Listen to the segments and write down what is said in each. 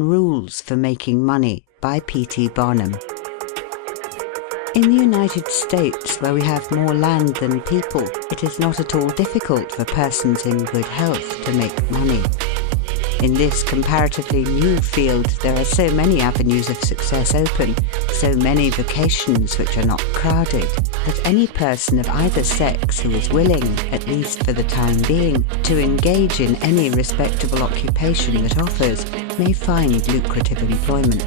Rules for Making Money by P.T. Barnum. In the United States, where we have more land than people, it is not at all difficult for persons in good health to make money. In this comparatively new field, there are so many avenues of success open, so many vocations which are not crowded, that any person of either sex who is willing, at least for the time being, to engage in any respectable occupation that offers, may find lucrative employment.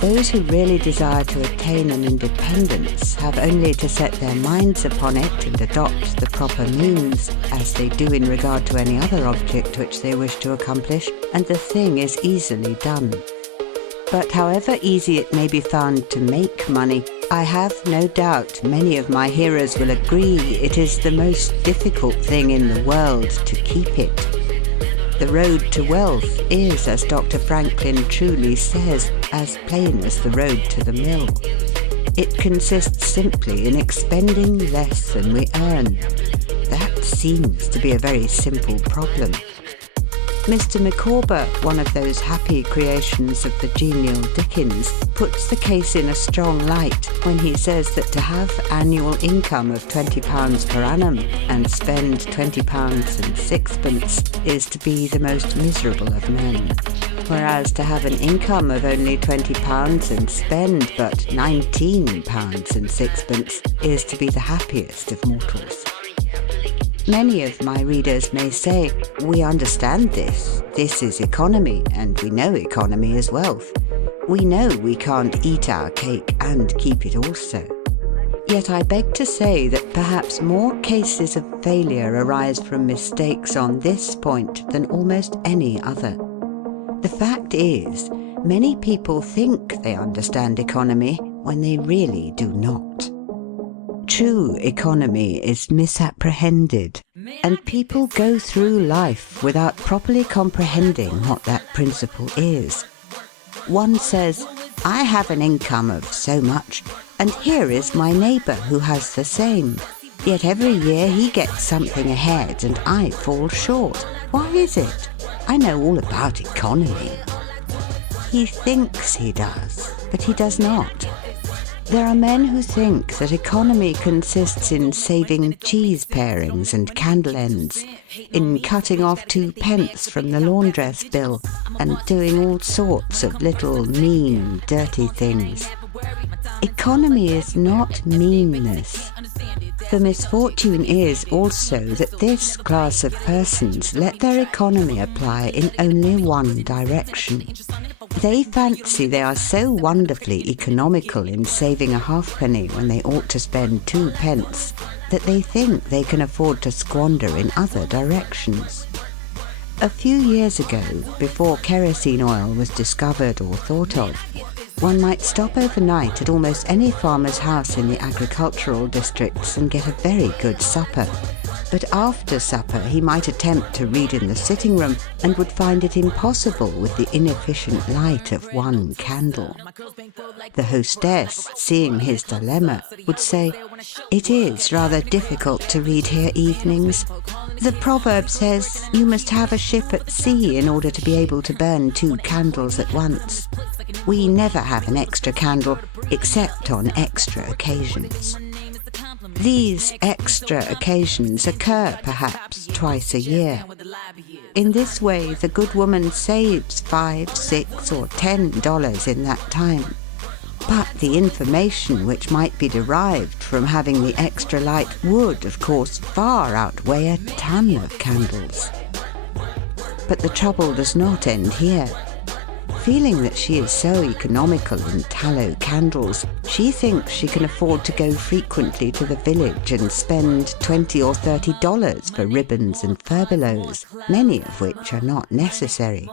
Those who really desire to attain an independence have only to set their minds upon it and adopt the proper means, as they do in regard to any other object which they wish to accomplish, and the thing is easily done. But however easy it may be found to make money, I have no doubt many of my hearers will agree it is the most difficult thing in the world to keep it. The road to wealth is, as Dr. Franklin truly says, as plain as the road to the mill. It consists simply in expending less than we earn. That seems to be a very simple problem. Mr. Micawber, one of those happy creations of the genial Dickens, puts the case in a strong light when he says that to have annual income of £20 per annum and spend £20.06 is to be the most miserable of men, whereas to have an income of only £20 and spend but £19.06 is to be the happiest of mortals. Many of my readers may say, we understand this. This is economy, and we know economy is wealth. We know we can't eat our cake and keep it also. Yet I beg to say that perhaps more cases of failure arise from mistakes on this point than almost any other. The fact is, many people think they understand economy when they really do not. True economy is misapprehended, and people go through life without properly comprehending what that principle is. One says, I have an income of so much, and here is my neighbour who has the same. Yet every year he gets something ahead and I fall short. Why is it? I know all about economy. He thinks he does, but he does not. There are men who think that economy consists in saving cheese parings and candle ends, in cutting off 2 pence from the laundress bill, and doing all sorts of little mean, dirty things. Economy is not meanness. The misfortune is also that this class of persons let their economy apply in only one direction. They fancy they are so wonderfully economical in saving a halfpenny when they ought to spend 2 pence that they think they can afford to squander in other directions. A few years ago, before kerosene oil was discovered or thought of, one might stop overnight at almost any farmer's house in the agricultural districts and get a very good supper. But after supper he might attempt to read in the sitting room and would find it impossible with the inefficient light of 1 candle. The hostess, seeing his dilemma, would say, "It is rather difficult to read here evenings. The proverb says you must have a ship at sea in order to be able to burn 2 candles at once. We never have an extra candle except on extra occasions." These extra occasions occur perhaps twice a year. In this way, the good woman saves $5, $6, or $10 in that time. But the information which might be derived from having the extra light would, of course, far outweigh a ton of candles. But the trouble does not end here. Feeling that she is so economical in tallow candles, she thinks she can afford to go frequently to the village and spend $20 or $30 for ribbons and furbelows, many of which are not necessary.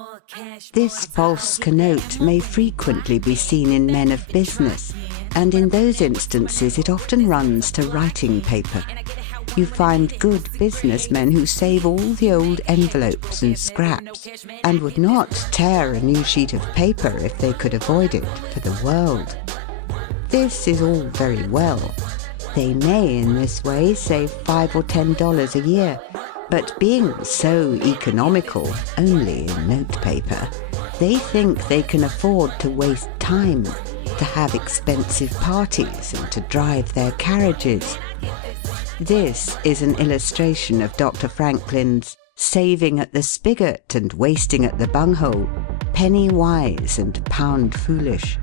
This false connote may frequently be seen in men of business, and in those instances it often runs to writing paper. You find good businessmen who save all the old envelopes and scraps, and would not tear a new sheet of paper if they could avoid it for the world. This is all very well. They may in this way save $5 or $10 a year, but being so economical, only in notepaper, They think they can afford to waste time, to have expensive parties and to drive their carriages. This is an illustration of Dr. Franklin's saving at the spigot and wasting at the bunghole, penny wise and pound foolish.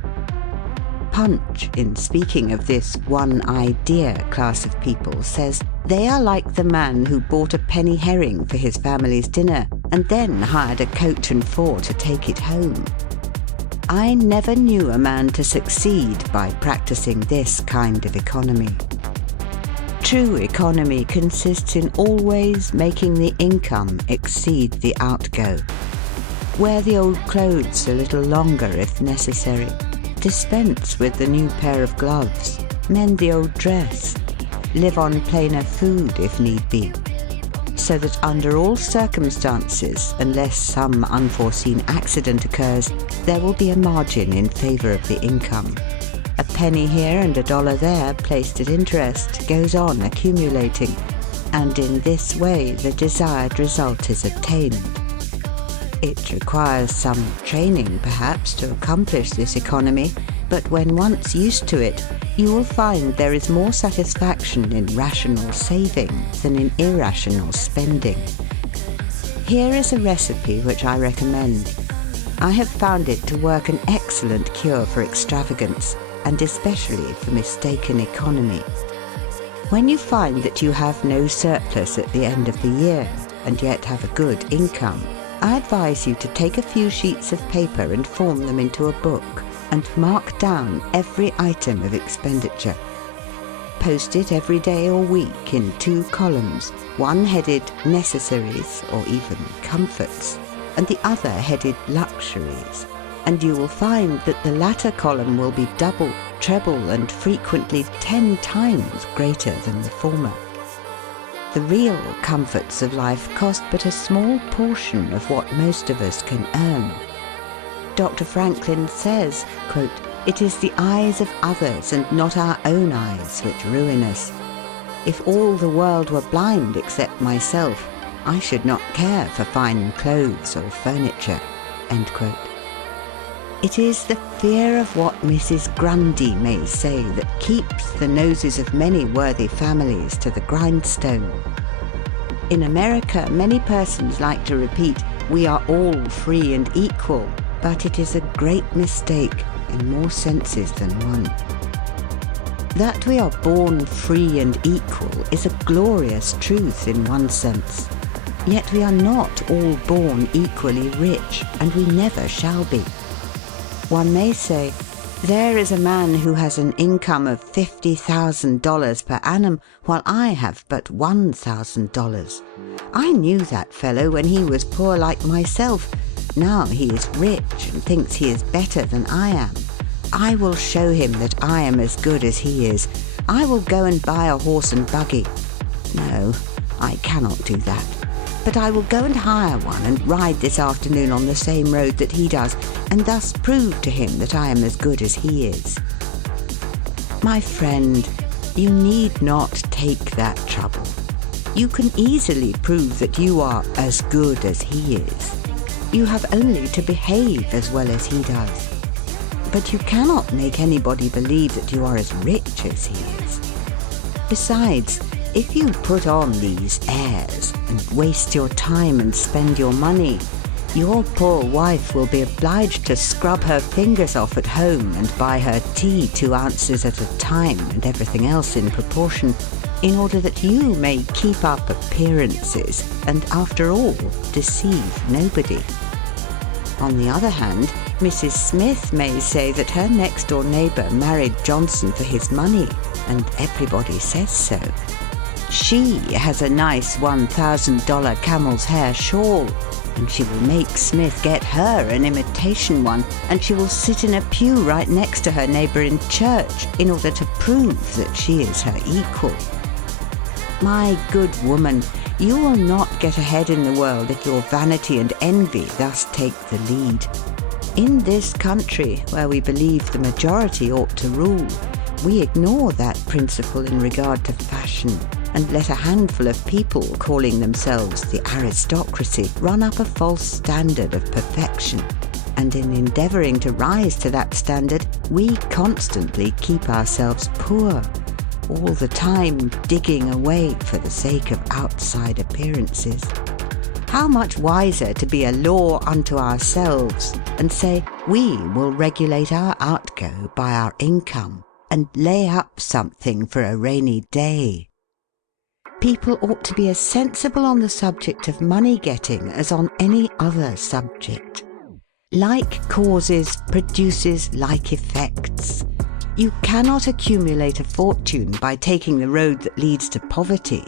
Punch, in speaking of this one idea class of people, says they are like the man who bought a penny herring for his family's dinner and then hired a coach and four to take it home. I never knew a man to succeed by practicing this kind of economy. True economy consists in always making the income exceed the outgo. Wear the old clothes a little longer if necessary. Dispense with the new pair of gloves. Mend the old dress. Live on plainer food if need be. So that under all circumstances, unless some unforeseen accident occurs, there will be a margin in favour of the income. A penny here and a dollar there, placed at interest, goes on accumulating, and in this way the desired result is attained. It requires some training, perhaps, to accomplish this economy, but when once used to it, you will find there is more satisfaction in rational saving than in irrational spending. Here is a recipe which I recommend. I have found it to work an excellent cure for extravagance, and especially for mistaken economy. When you find that you have no surplus at the end of the year, and yet have a good income, I advise you to take a few sheets of paper and form them into a book, and mark down every item of expenditure. Post it every day or week in 2 columns, one headed necessaries or even comforts, and the other headed luxuries, and you will find that the latter column will be double, treble, and frequently 10 times greater than the former. The real comforts of life cost but a small portion of what most of us can earn. Dr. Franklin says, quote, "It is the eyes of others and not our own eyes which ruin us. If all the world were blind except myself, I should not care for fine clothes or furniture." End quote. It is the fear of what Mrs. Grundy may say that keeps the noses of many worthy families to the grindstone. In America, many persons like to repeat, "We are all free and equal," but it is a great mistake in more senses than one. That we are born free and equal is a glorious truth in one sense. Yet we are not all born equally rich, and we never shall be. One may say, there is a man who has an income of $50,000 per annum, while I have but $1,000. I knew that fellow when he was poor like myself. Now he is rich and thinks he is better than I am. I will show him that I am as good as he is. I will go and buy a horse and buggy. No, I cannot do that. But I will go and hire one and ride this afternoon on the same road that he does, and thus prove to him that I am as good as he is. My friend, you need not take that trouble. You can easily prove that you are as good as he is. You have only to behave as well as he does. But you cannot make anybody believe that you are as rich as he is. Besides, if you put on these airs and waste your time and spend your money, your poor wife will be obliged to scrub her fingers off at home and buy her tea 2 ounces at a time and everything else in proportion, in order that you may keep up appearances and, after all, deceive nobody. On the other hand, Mrs. Smith may say that her next-door neighbour married Johnson for his money, and everybody says so. She has a nice $1,000 camel's hair shawl, and she will make Smith get her an imitation one, and she will sit in a pew right next to her neighbour in church in order to prove that she is her equal. My good woman, you will not get ahead in the world if your vanity and envy thus take the lead. In this country, where we believe the majority ought to rule, we ignore that principle in regard to fashion, and let a handful of people calling themselves the aristocracy run up a false standard of perfection. and in endeavouring to rise to that standard, we constantly keep ourselves poor, all the time digging away for the sake of outside appearances. How much wiser to be a law unto ourselves and say we will regulate our outgo by our income and lay up something for a rainy day. People ought to be as sensible on the subject of money getting as on any other subject. Like causes produces like effects. You cannot accumulate a fortune by taking the road that leads to poverty.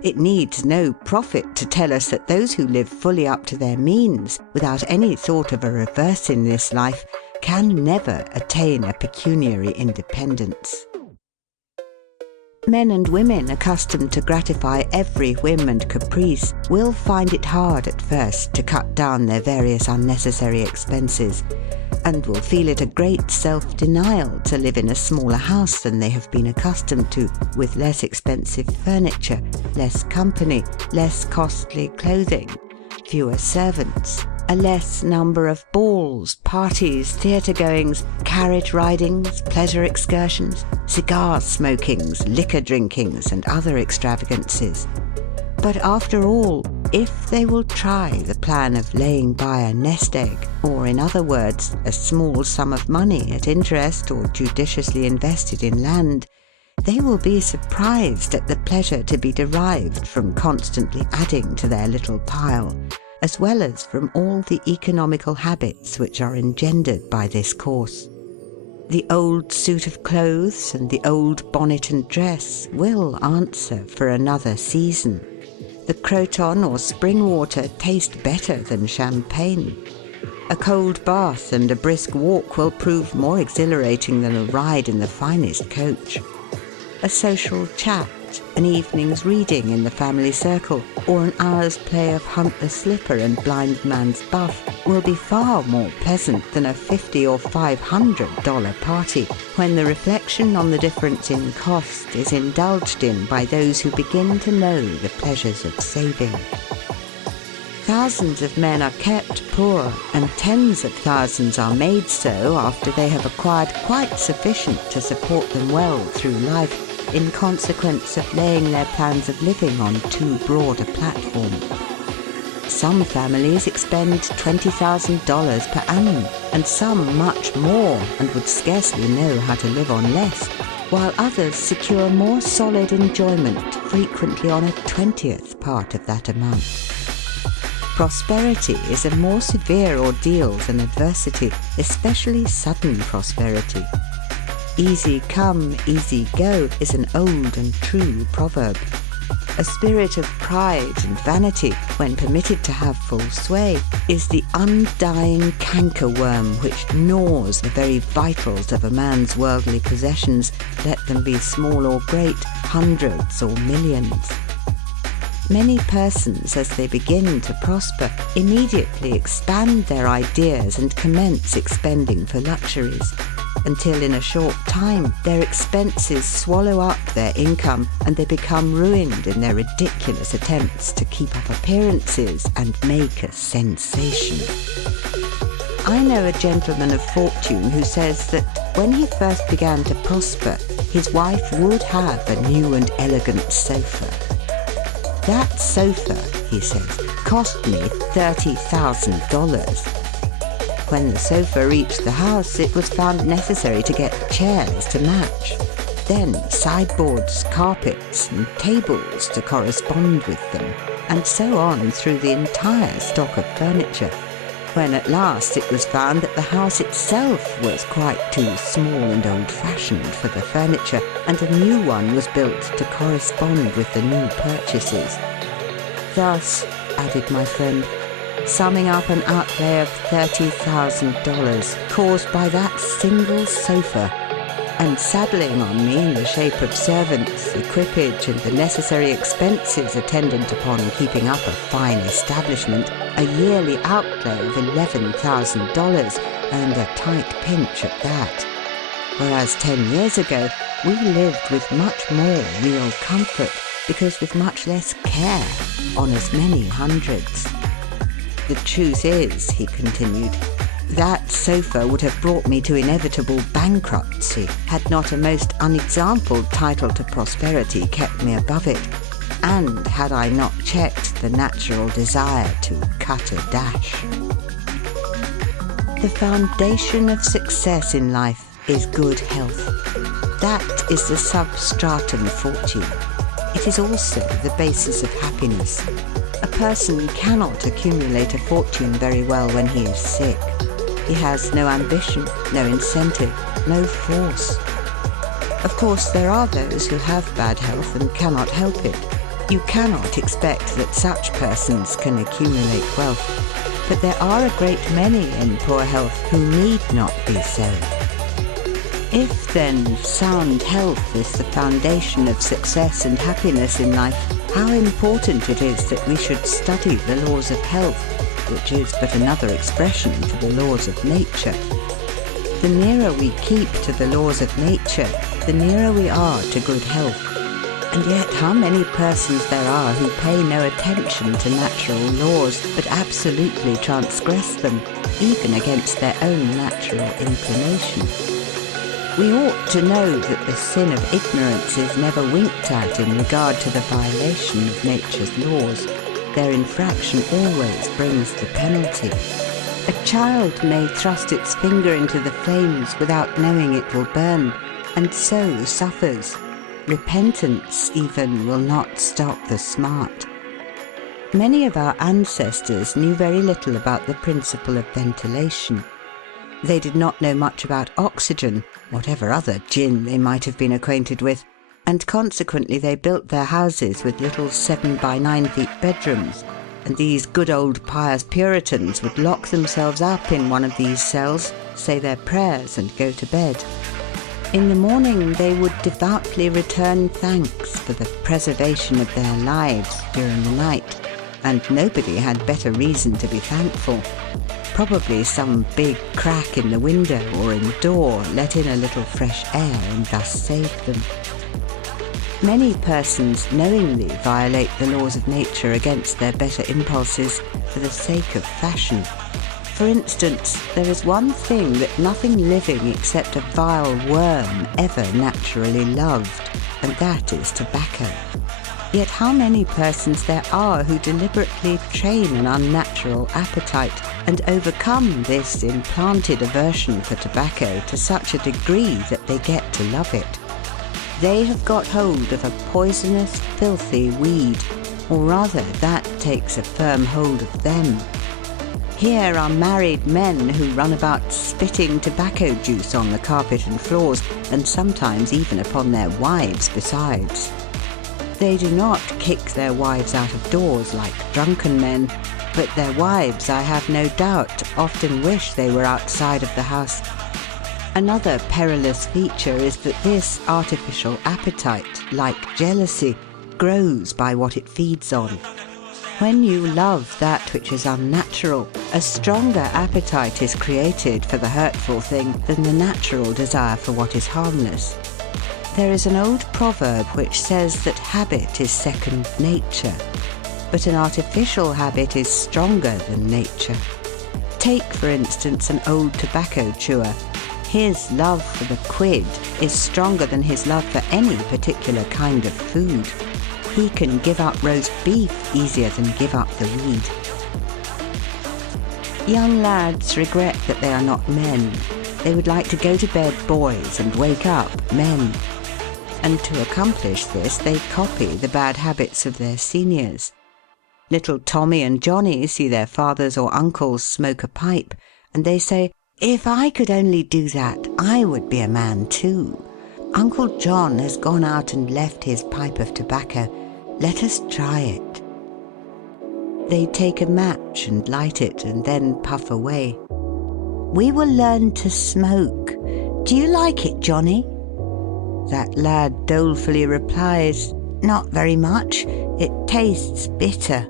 It needs no prophet to tell us that those who live fully up to their means, without any thought of a reverse in this life, can never attain a pecuniary independence. Men and women accustomed to gratify every whim and caprice will find it hard at first to cut down their various unnecessary expenses, and will feel it a great self-denial to live in a smaller house than they have been accustomed to, with less expensive furniture, less company, less costly clothing, fewer servants, a less number of balls, parties, theatre-goings, carriage ridings, pleasure excursions, cigar smokings, liquor drinkings, and other extravagances. But after all, if they will try the plan of laying by a nest egg, or in other words, a small sum of money at interest or judiciously invested in land, they will be surprised at the pleasure to be derived from constantly adding to their little pile, as well as from all the economical habits which are engendered by this course. The old suit of clothes and the old bonnet and dress will answer for another season. The croton or spring water taste better than champagne. A cold bath and a brisk walk will prove more exhilarating than a ride in the finest coach. A social chat, an evening's reading in the family circle, or an hour's play of hunt the slipper and blind man's buff will be far more pleasant than a $50 or $500 party, when the reflection on the difference in cost is indulged in by those who begin to know the pleasures of saving. Thousands of men are kept poor, and tens of thousands are made so after they have acquired quite sufficient to support them well through life, in consequence of laying their plans of living on too broad a platform. Some families expend $20,000 per annum, and some much more, and would scarcely know how to live on less, while others secure more solid enjoyment frequently on a 20th part of that amount. Prosperity is a more severe ordeal than adversity, especially sudden prosperity. Easy come, easy go is an old and true proverb. A spirit of pride and vanity, when permitted to have full sway, is the undying cankerworm which gnaws the very vitals of a man's worldly possessions, let them be small or great, hundreds or millions. Many persons, as they begin to prosper, immediately expand their ideas and commence expending for luxuries, until in a short time their expenses swallow up their income and they become ruined in their ridiculous attempts to keep up appearances and make a sensation. I know a gentleman of fortune who says that when he first began to prosper, his wife would have a new and elegant sofa. That sofa, he says, cost me $30,000. When the sofa reached the house, it was found necessary to get chairs to match, then sideboards, carpets, and tables to correspond with them, and so on through the entire stock of furniture, when at last it was found that the house itself was quite too small and old-fashioned for the furniture, and a new one was built to correspond with the new purchases. Thus, added my friend, summing up an outlay of $30,000 caused by that single sofa, and saddling on me in the shape of servants, equipage, and the necessary expenses attendant upon keeping up a fine establishment, a yearly outlay of $11,000, and a tight pinch at that. Whereas 10 years ago, we lived with much more real comfort, because with much less care, on as many hundreds. The truth is, he continued, That sofa would have brought me to inevitable bankruptcy had not a most unexampled title to prosperity kept me above it, and had I not checked the natural desire to cut a dash. The foundation of success in life is good health. That is the substratum of fortune. It is also the basis of happiness. A person cannot accumulate a fortune very well when he is sick. He has no ambition, no incentive, no force. Of course, there are those who have bad health and cannot help it. You cannot expect that such persons can accumulate wealth, but there are a great many in poor health who need not be so. If then sound health is the foundation of success and happiness in life, how important it is that we should study the laws of health, which is but another expression for the laws of nature. The nearer we keep to the laws of nature, the nearer we are to good health. And yet how many persons there are who pay no attention to natural laws, but absolutely transgress them, even against their own natural inclination. We ought to know that the sin of ignorance is never winked at in regard to the violation of nature's laws. Their infraction always brings the penalty. A child may thrust its finger into the flames without knowing it will burn, and so suffers. Repentance even will not stop the smart. Many of our ancestors knew very little about the principle of ventilation. They did not know much about oxygen, whatever other gin they might have been acquainted with, and consequently they built their houses with little 7 by 9 feet bedrooms, and these good old pious Puritans would lock themselves up in one of these cells, say their prayers and go to bed. In the morning they would devoutly return thanks for the preservation of their lives during the night, and nobody had better reason to be thankful. Probably some big crack in the window or in the door let in a little fresh air and thus saved them. Many persons knowingly violate the laws of nature against their better impulses for the sake of fashion. For instance, there is one thing that nothing living except a vile worm ever naturally loved, and that is tobacco. Yet how many persons there are who deliberately train an unnatural appetite and overcome this implanted aversion for tobacco to such a degree that they get to love it. They have got hold of a poisonous, filthy weed, or rather that takes a firm hold of them. Here are married men who run about spitting tobacco juice on the carpet and floors, and sometimes even upon their wives besides. They do not kick their wives out of doors like drunken men, but their wives, I have no doubt, often wish they were outside of the house. Another perilous feature is that this artificial appetite, like jealousy, grows by what it feeds on. When you love that which is unnatural, a stronger appetite is created for the hurtful thing than the natural desire for what is harmless. There is an old proverb which says that habit is second nature, but an artificial habit is stronger than nature. Take, for instance, an old tobacco chewer. His love for the quid is stronger than his love for any particular kind of food. He can give up roast beef easier than give up the weed. Young lads regret that they are not men. They would like to go to bed boys and wake up men. And to accomplish this, they copy the bad habits of their seniors. Little Tommy and Johnny see their fathers or uncles smoke a pipe, and they say, "If I could only do that, I would be a man too. Uncle John has gone out and left his pipe of tobacco. Let us try it." They take a match and light it and then puff away. "We will learn to smoke. Do you like it, Johnny?" That lad dolefully replies, "Not very much. It tastes bitter."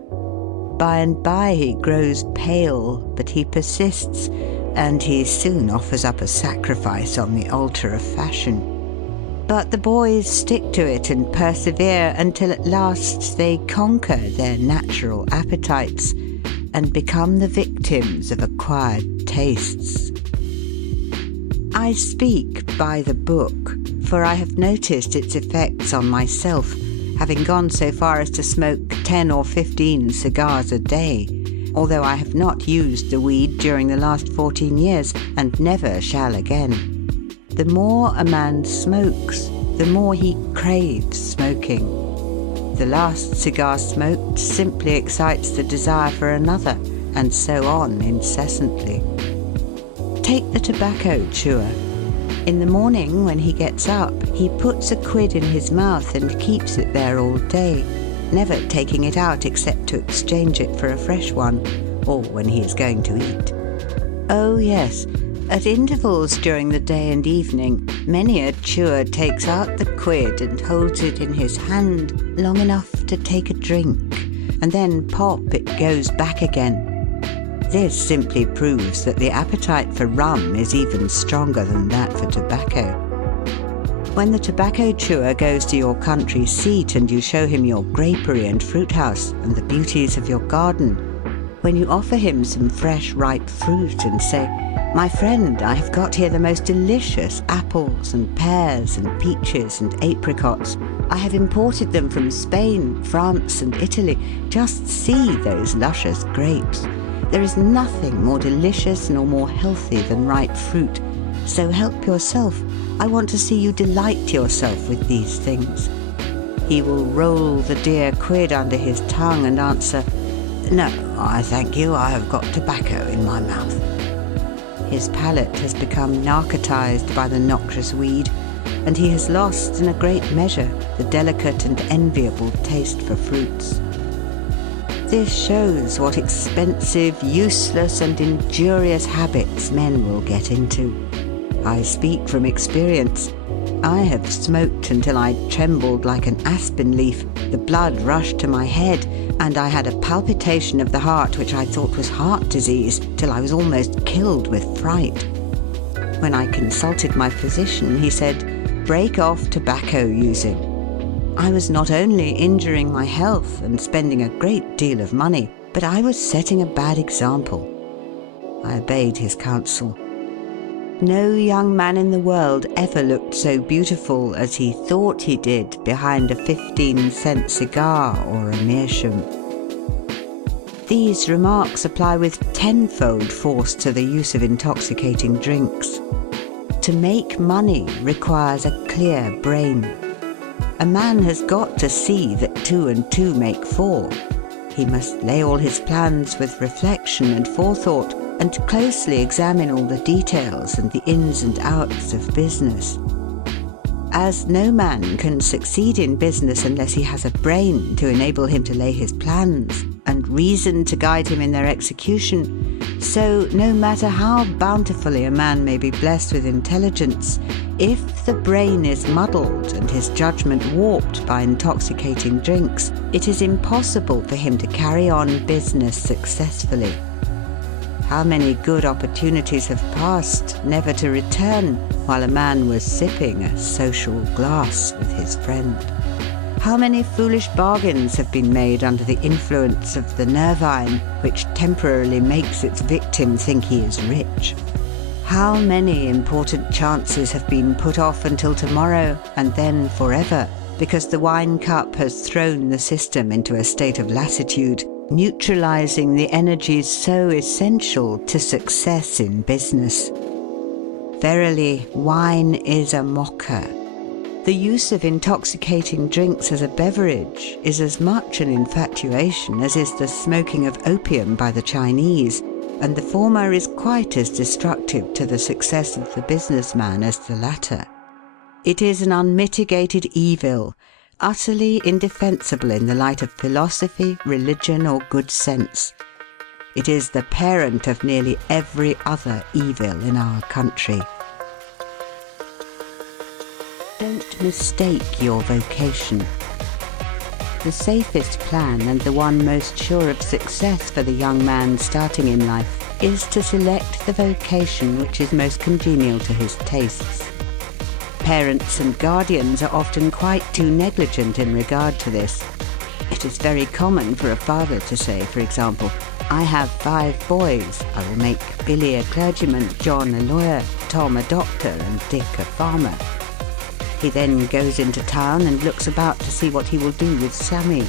By and by he grows pale, but he persists, and he soon offers up a sacrifice on the altar of fashion. But the boys stick to it and persevere until at last they conquer their natural appetites, and become the victims of acquired tastes. I speak by the book, for I have noticed its effects on myself, having gone so far as to smoke 10 or 15 cigars a day, although I have not used the weed during the last 14 years and never shall again. The more a man smokes, the more he craves smoking. The last cigar smoked simply excites the desire for another, and so on incessantly. Take the tobacco chewer. In the morning, when he gets up, he puts a quid in his mouth and keeps it there all day, never taking it out except to exchange it for a fresh one, or when he is going to eat. Oh yes, at intervals during the day and evening, many a chewer takes out the quid and holds it in his hand long enough to take a drink, and then pop it goes back again. This simply proves that the appetite for rum is even stronger than that for tobacco. When the tobacco chewer goes to your country seat and you show him your grapery and fruit house and the beauties of your garden, when you offer him some fresh ripe fruit and say, "My friend, I have got here the most delicious apples and pears and peaches and apricots. I have imported them from Spain, France and Italy. Just see those luscious grapes. There is nothing more delicious nor more healthy than ripe fruit. So help yourself. I want to see you delight yourself with these things." He will roll the dear quid under his tongue and answer, "No, I thank you, I have got tobacco in my mouth." His palate has become narcotized by the noxious weed, and he has lost in a great measure the delicate and enviable taste for fruits. This shows what expensive, useless and injurious habits men will get into. I speak from experience. I have smoked until I trembled like an aspen leaf, the blood rushed to my head, and I had a palpitation of the heart which I thought was heart disease, till I was almost killed with fright. When I consulted my physician, he said, "Break off tobacco using." I was not only injuring my health and spending a great deal of money, but I was setting a bad example. I obeyed his counsel. No young man in the world ever looked so beautiful as he thought he did behind a 15-cent cigar or a meerschaum. These remarks apply with tenfold force to the use of intoxicating drinks. To make money requires a clear brain. A man has got to see that 2 and 2 make 4. He must lay all his plans with reflection and forethought, and closely examine all the details and the ins and outs of business. As no man can succeed in business unless he has a brain to enable him to lay his plans, and reason to guide him in their execution, so no matter how bountifully a man may be blessed with intelligence, if the brain is muddled and his judgment warped by intoxicating drinks, it is impossible for him to carry on business successfully. How many good opportunities have passed, never to return, while a man was sipping a social glass with his friend? How many foolish bargains have been made under the influence of the nervine, which temporarily makes its victim think he is rich? How many important chances have been put off until tomorrow, and then forever, because the wine cup has thrown the system into a state of lassitude, neutralizing the energies so essential to success in business. Verily, wine is a mocker. The use of intoxicating drinks as a beverage is as much an infatuation as is the smoking of opium by the Chinese, and the former is quite as destructive to the success of the businessman as the latter. It is an unmitigated evil, utterly indefensible in the light of philosophy, religion, or good sense. It is the parent of nearly every other evil in our country. Don't mistake your vocation. The safest plan, and the one most sure of success for the young man starting in life, is to select the vocation which is most congenial to his tastes. Parents and guardians are often quite too negligent in regard to this. It is very common for a father to say, for example, I have 5 boys. I will make Billy a clergyman, John a lawyer, Tom a doctor, and Dick a farmer. He then goes into town and looks about to see what he will do with Sammy.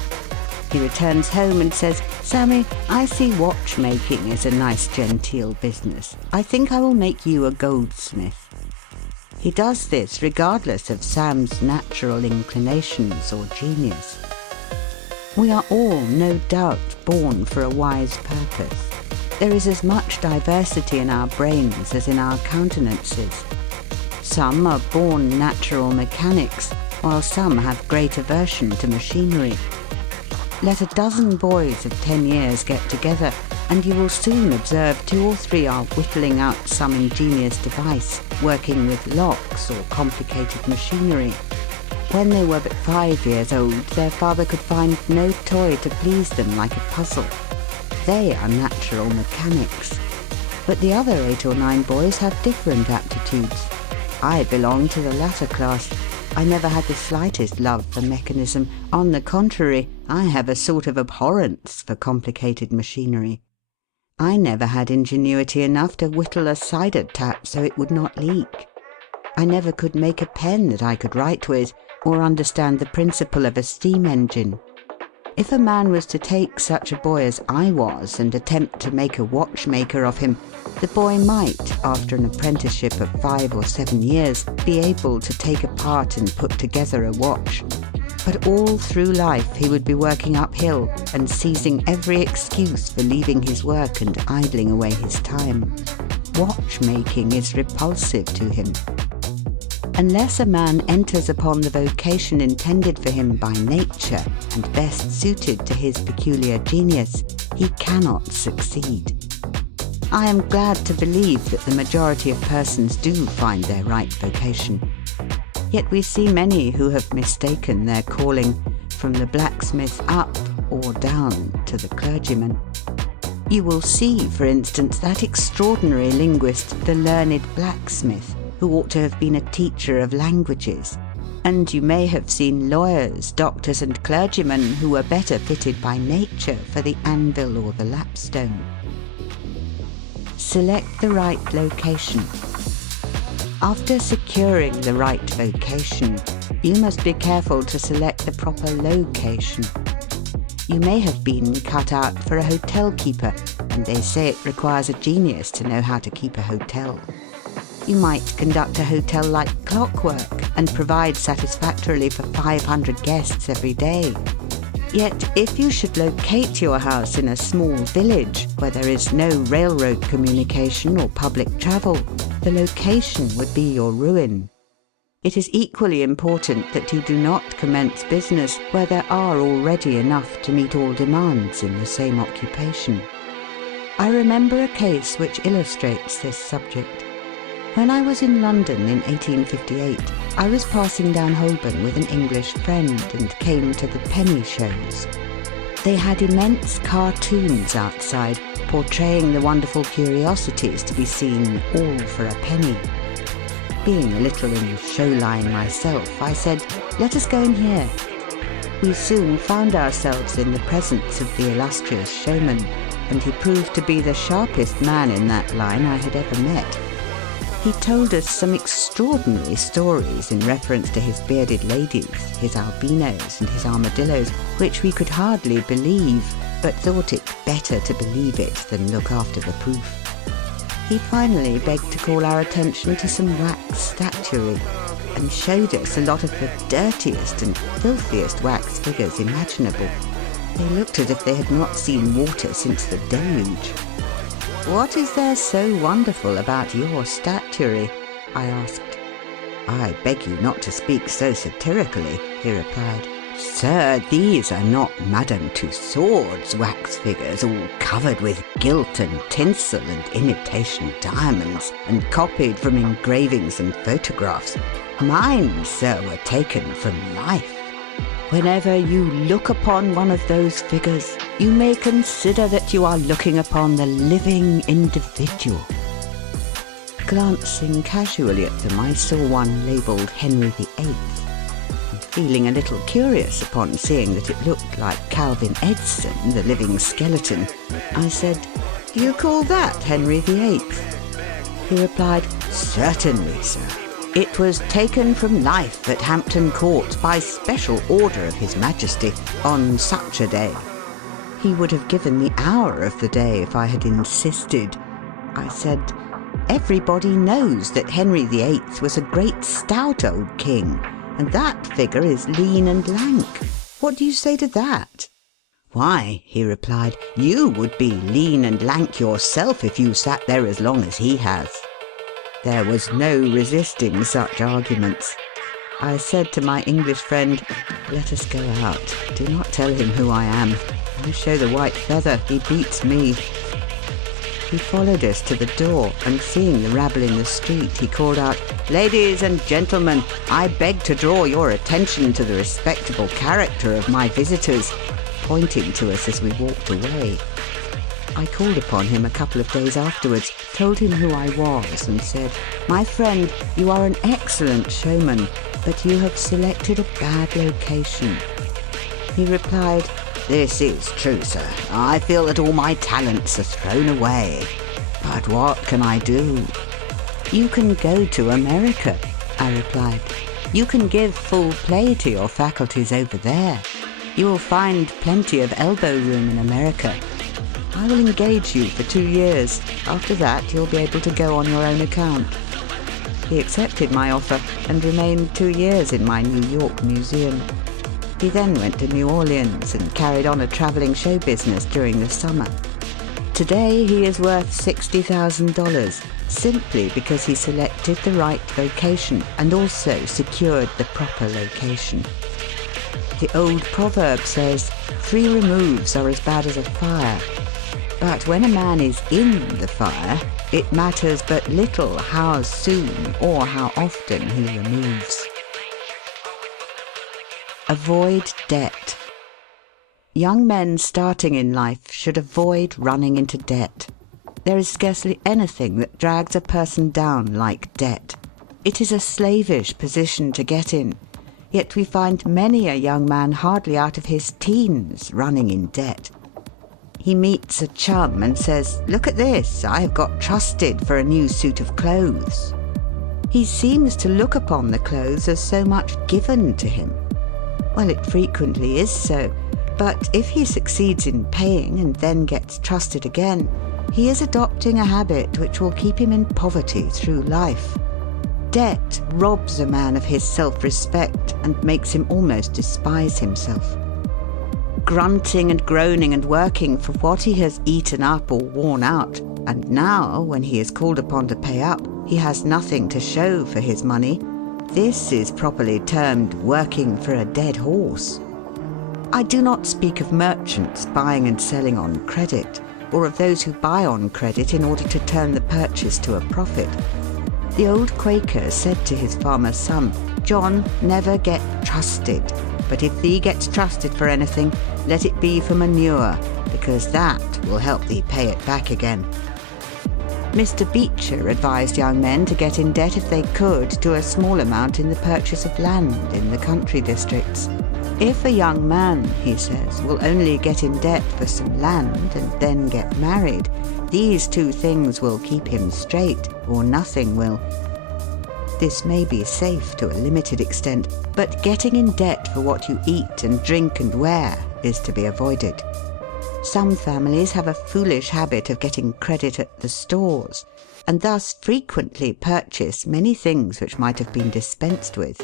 He returns home and says, "Sammy, I see watchmaking is a nice genteel business. I think I will make you a goldsmith." He does this regardless of Sam's natural inclinations or genius. We are all, no doubt, born for a wise purpose. There is as much diversity in our brains as in our countenances. Some are born natural mechanics, while some have great aversion to machinery. Let a dozen boys of 10 years get together, and you will soon observe 2 or 3 are whittling out some ingenious device, working with locks or complicated machinery. When they were but 5 years old, their father could find no toy to please them like a puzzle. They are natural mechanics. But the other 8 or 9 boys have different aptitudes. I belong to the latter class. I never had the slightest love for mechanism. On the contrary, I have a sort of abhorrence for complicated machinery. I never had ingenuity enough to whittle a cider tap so it would not leak. I never could make a pen that I could write with, or understand the principle of a steam engine. If a man was to take such a boy as I was and attempt to make a watchmaker of him, the boy might, after an apprenticeship of 5 or 7 years, be able to take apart and put together a watch. But all through life he would be working uphill and seizing every excuse for leaving his work and idling away his time. Watchmaking is repulsive to him. Unless a man enters upon the vocation intended for him by nature and best suited to his peculiar genius, he cannot succeed. I am glad to believe that the majority of persons do find their right vocation. Yet we see many who have mistaken their calling from the blacksmith up or down to the clergyman. You will see, for instance, that extraordinary linguist, the learned blacksmith, who ought to have been a teacher of languages. And you may have seen lawyers, doctors, and clergymen who were better fitted by nature for the anvil or the lapstone. Select the right location. After securing the right vocation, you must be careful to select the proper location. You may have been cut out for a hotel keeper, and they say it requires a genius to know how to keep a hotel. You might conduct a hotel like clockwork and provide satisfactorily for 500 guests every day. Yet, if you should locate your house in a small village where there is no railroad communication or public travel, the location would be your ruin. It is equally important that you do not commence business where there are already enough to meet all demands in the same occupation. I remember a case which illustrates this subject. When I was in London in 1858, I was passing down Holborn with an English friend and came to the penny shows. They had immense cartoons outside, portraying the wonderful curiosities to be seen all for a penny. Being a little in show line myself, I said, "Let us go in here." We soon found ourselves in the presence of the illustrious showman, and he proved to be the sharpest man in that line I had ever met. He told us some extraordinary stories in reference to his bearded ladies, his albinos, and his armadillos, which we could hardly believe, but thought it better to believe it than look after the proof. He finally begged to call our attention to some wax statuary, and showed us a lot of the dirtiest and filthiest wax figures imaginable. They looked as if they had not seen water since the deluge. "What is there so wonderful about your statuary?" I asked. "I beg you not to speak so satirically," he replied. "Sir, these are not Madame Tussauds wax figures, all covered with gilt and tinsel and imitation diamonds, and copied from engravings and photographs. Mine, sir, were taken from life. Whenever you look upon one of those figures, you may consider that you are looking upon the living individual." Glancing casually at them, I saw one labelled Henry VIII, and Feeling a little curious upon seeing that it looked like Calvin Edson, the living skeleton, I said, "Do you call that Henry VIII?" He replied, "Certainly, sir. It was taken from life at Hampton Court by special order of His Majesty on such a day." He would have given the hour of the day if I had insisted. I said, "Everybody knows that Henry VIII was a great stout old king, and that figure is lean and lank. What do you say to that?" "Why," he replied, "you would be lean and lank yourself if you sat there as long as he has." There was no resisting such arguments. I said to my English friend, "Let us go out. Do not tell him who I am. I show the white feather, he beats me." He followed us to the door, and seeing the rabble in the street, he called out, "Ladies and gentlemen, I beg to draw your attention to the respectable character of my visitors," pointing to us as we walked away. I called upon him a couple of days afterwards, told him who I was, and said, "My friend, you are an excellent showman, but you have selected a bad location." He replied, "This is true, sir. I feel that all my talents are thrown away. But what can I do?" "You can go to America," I replied. "You can give full play to your faculties over there. You will find plenty of elbow room in America. I will engage you for 2 years. After that, you'll be able to go on your own account." He accepted my offer and remained 2 years in my New York museum. He then went to New Orleans and carried on a traveling show business during the summer. Today he is worth $60,000 simply because he selected the right vocation and also secured the proper location. The old proverb says, 3 removes are as bad as a fire. But when a man is in the fire, it matters but little how soon or how often he removes. Avoid debt. Young men starting in life should avoid running into debt. There is scarcely anything that drags a person down like debt. It is a slavish position to get in, yet we find many a young man hardly out of his teens running in debt. He meets a chum and says, "Look at this, I have got trusted for a new suit of clothes." He seems to look upon the clothes as so much given to him. Well, it frequently is so, but if he succeeds in paying and then gets trusted again, he is adopting a habit which will keep him in poverty through life. Debt robs a man of his self-respect and makes him almost despise himself. Grunting and groaning and working for what he has eaten up or worn out, and now, when he is called upon to pay up, he has nothing to show for his money. This is properly termed working for a dead horse. I do not speak of merchants buying and selling on credit, or of those who buy on credit in order to turn the purchase to a profit. The old Quaker said to his farmer's son, "John, never get trusted, but if thee gets trusted for anything, let it be for manure, because that will help thee pay it back again." Mr. Beecher advised young men to get in debt if they could to a small amount in the purchase of land in the country districts. If a young man, he says, will only get in debt for some land and then get married, these 2 things will keep him straight, or nothing will. This may be safe to a limited extent, but getting in debt for what you eat and drink and wear is to be avoided. Some families have a foolish habit of getting credit at the stores, and thus frequently purchase many things which might have been dispensed with.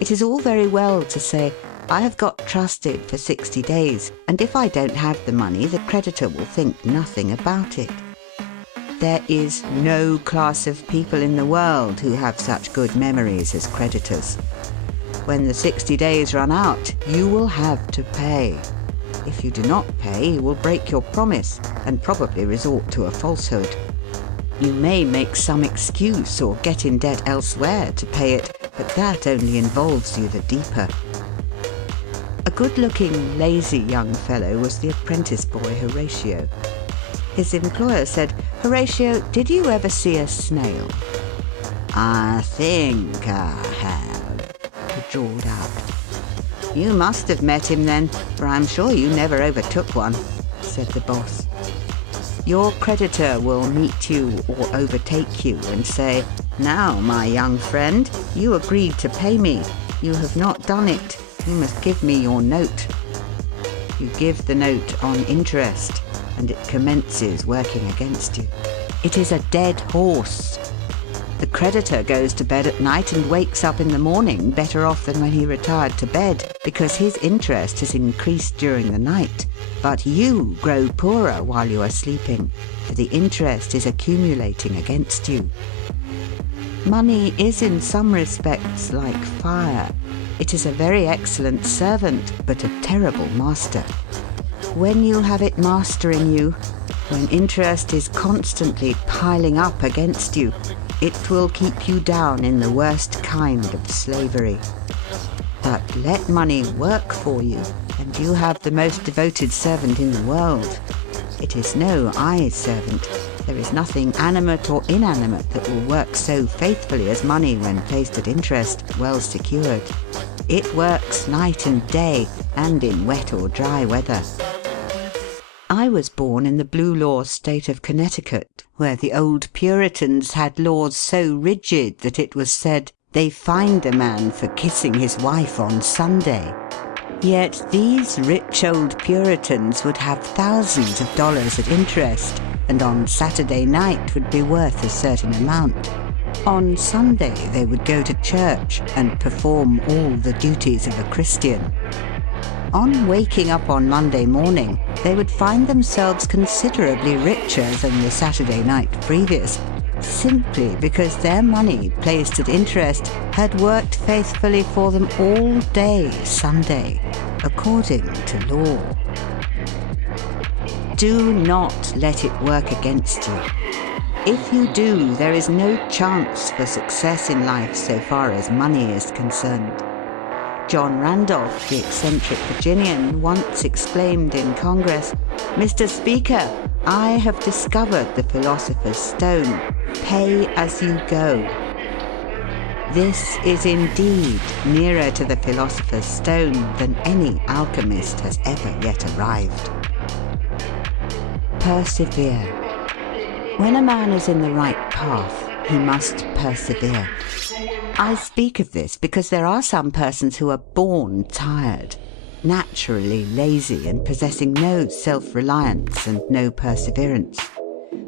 It is all very well to say, "I have got trusted for 60 days, and if I don't have the money, the creditor will think nothing about it." There is no class of people in the world who have such good memories as creditors. When the 60 days run out, you will have to pay. If you do not pay, you will break your promise and probably resort to a falsehood. You may make some excuse or get in debt elsewhere to pay it, but that only involves you the deeper. A good-looking, lazy young fellow was the apprentice boy Horatio. His employer said, "Horatio, did you ever see a snail?" "I think I have," he drawled out. "You must have met him then, for I'm sure you never overtook one," said the boss. "Your creditor will meet you or overtake you and say, 'Now, my young friend, you agreed to pay me. You have not done it. You must give me your note.' You give the note on interest, and it commences working against you. It is a dead horse. The creditor goes to bed at night and wakes up in the morning better off than when he retired to bed, because his interest has increased during the night. But you grow poorer while you are sleeping, for the interest is accumulating against you. Money is in some respects like fire. It is a very excellent servant, but a terrible master. When you have it mastering you, when interest is constantly piling up against you, it will keep you down in the worst kind of slavery. But let money work for you, and you have the most devoted servant in the world. It is no eye servant. There is nothing animate or inanimate that will work so faithfully as money when placed at interest, well secured. It works night and day, and in wet or dry weather. I was born in the Blue Law state of Connecticut, where the old Puritans had laws so rigid that it was said they fined a man for kissing his wife on Sunday. Yet these rich old Puritans would have thousands of dollars at interest, and on Saturday night would be worth a certain amount. On Sunday they would go to church and perform all the duties of a Christian. On waking up on Monday morning, they would find themselves considerably richer than the Saturday night previous, simply because their money placed at interest had worked faithfully for them all day Sunday, according to law. Do not let it work against you. If you do, there is no chance for success in life so far as money is concerned. John Randolph, the eccentric Virginian, once exclaimed in Congress, "Mr. Speaker, I have discovered the philosopher's stone. Pay as you go." This is indeed nearer to the philosopher's stone than any alchemist has ever yet arrived. Persevere. When a man is in the right path, he must persevere. I speak of this because there are some persons who are born tired, naturally lazy and possessing no self-reliance and no perseverance.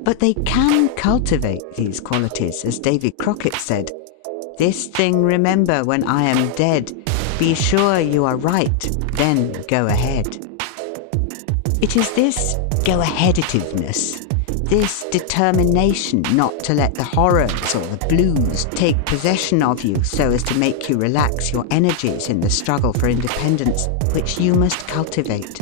But they can cultivate these qualities, as Davy Crockett said, "This thing remember when I am dead, be sure you are right, then go ahead." It is this go-aheaditiveness, this determination not to let the horrors or the blues take possession of you so as to make you relax your energies in the struggle for independence, which you must cultivate.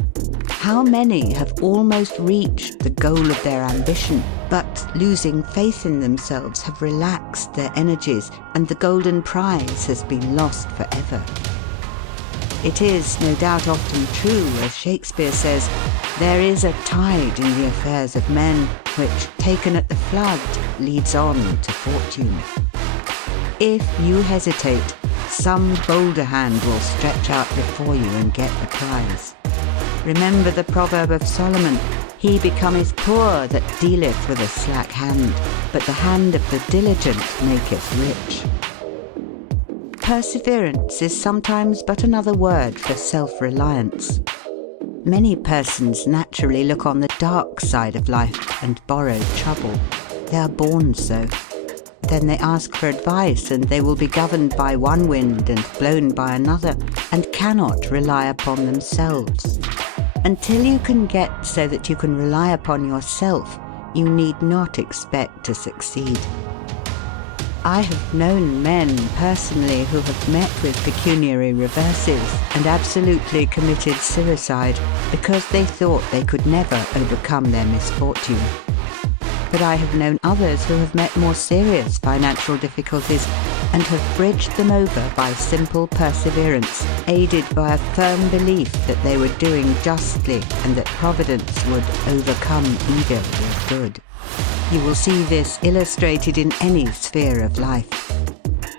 How many have almost reached the goal of their ambition, but losing faith in themselves have relaxed their energies, and the golden prize has been lost forever. It is no doubt often true, as Shakespeare says, there is a tide in the affairs of men, which, taken at the flood, leads on to fortune. If you hesitate, some bolder hand will stretch out before you and get the prize. Remember the proverb of Solomon, "He becometh poor that dealeth with a slack hand, but the hand of the diligent maketh rich." Perseverance is sometimes but another word for self-reliance. Many persons naturally look on the dark side of life and borrow trouble. They are born so. Then they ask for advice, and they will be governed by one wind and blown by another, and cannot rely upon themselves. Until you can get so that you can rely upon yourself, you need not expect to succeed. I have known men personally who have met with pecuniary reverses and absolutely committed suicide because they thought they could never overcome their misfortune. But I have known others who have met more serious financial difficulties and have bridged them over by simple perseverance, aided by a firm belief that they were doing justly and that Providence would overcome evil with good. You will see this illustrated in any sphere of life.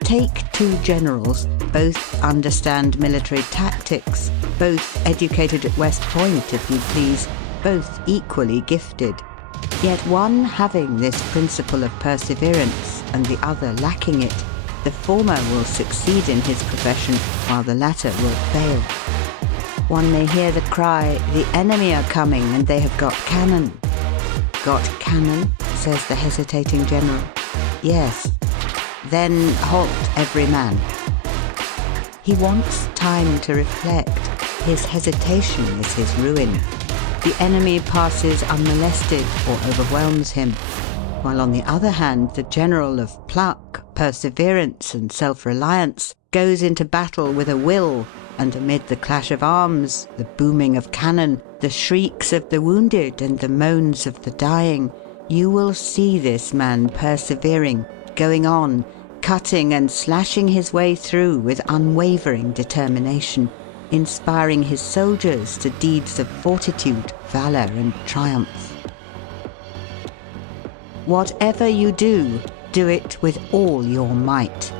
Take two generals, both understand military tactics, both educated at West Point, if you please, both equally gifted, yet one having this principle of perseverance and the other lacking it. The former will succeed in his profession, while the latter will fail. One may hear the cry, "The enemy are coming, and they have got cannon." "Got cannon?" says the hesitating general. "Yes." "Then halt every man." He wants time to reflect. His hesitation is his ruin. The enemy passes unmolested or overwhelms him, while on the other hand the general of pluck, perseverance and self-reliance goes into battle with a will, and amid the clash of arms, the booming of cannon, the shrieks of the wounded and the moans of the dying, you will see this man persevering, going on, cutting and slashing his way through with unwavering determination, inspiring his soldiers to deeds of fortitude, valour and triumph. Whatever you do, do it with all your might.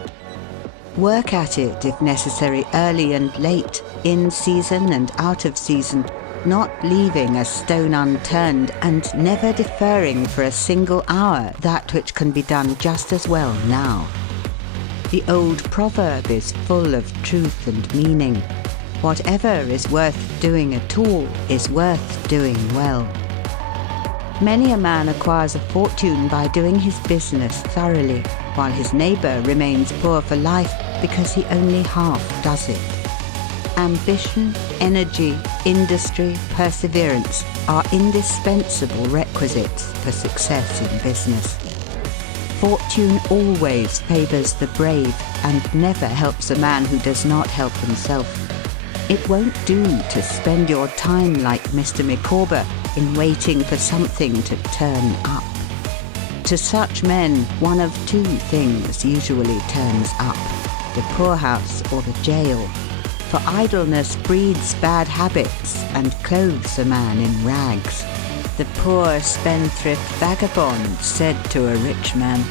Work at it, if necessary, early and late, in season and out of season, not leaving a stone unturned and never deferring for a single hour that which can be done just as well now. The old proverb is full of truth and meaning. Whatever is worth doing at all is worth doing well. Many a man acquires a fortune by doing his business thoroughly, while his neighbour remains poor for life because he only half does it. Ambition, energy, industry, perseverance are indispensable requisites for success in business. Fortune always favours the brave and never helps a man who does not help himself. It won't do to spend your time like Mr. Micawber in waiting for something to turn up. To such men, one of two things usually turns up: the poorhouse or the jail. For idleness breeds bad habits and clothes a man in rags. The poor spendthrift vagabond said to a rich man,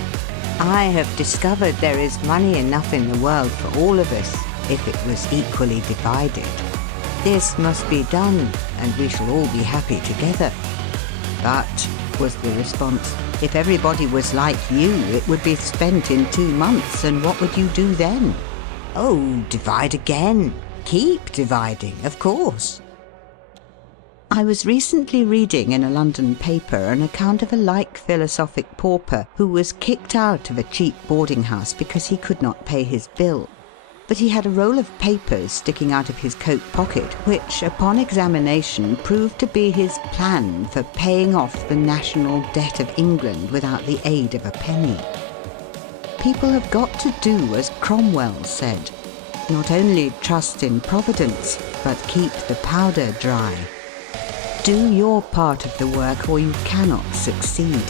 "I have discovered there is money enough in the world for all of us, if it was equally divided. This must be done, and we shall all be happy together." "But," was the response, "if everybody was like you, it would be spent in 2 months, and what would you do then?" "Oh, divide again. Keep dividing, of course." I was recently reading in a London paper an account of a like philosophic pauper who was kicked out of a cheap boarding house because he could not pay his bill. But he had a roll of papers sticking out of his coat pocket which, upon examination, proved to be his plan for paying off the national debt of England without the aid of a penny. People have got to do as Cromwell said: not only trust in Providence, but keep the powder dry. Do your part of the work or you cannot succeed.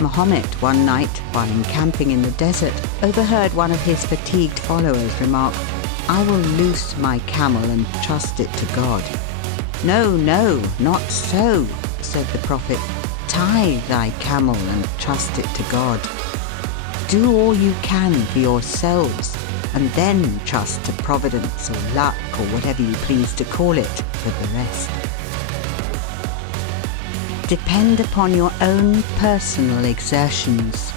Mahomet one night, while encamping in the desert, overheard one of his fatigued followers remark, "I will loose my camel and trust it to God." "No, no, not so," said the Prophet. "Tie thy camel and trust it to God. Do all you can for yourselves, and then trust to Providence or luck or whatever you please to call it for the rest." Depend upon your own personal exertions.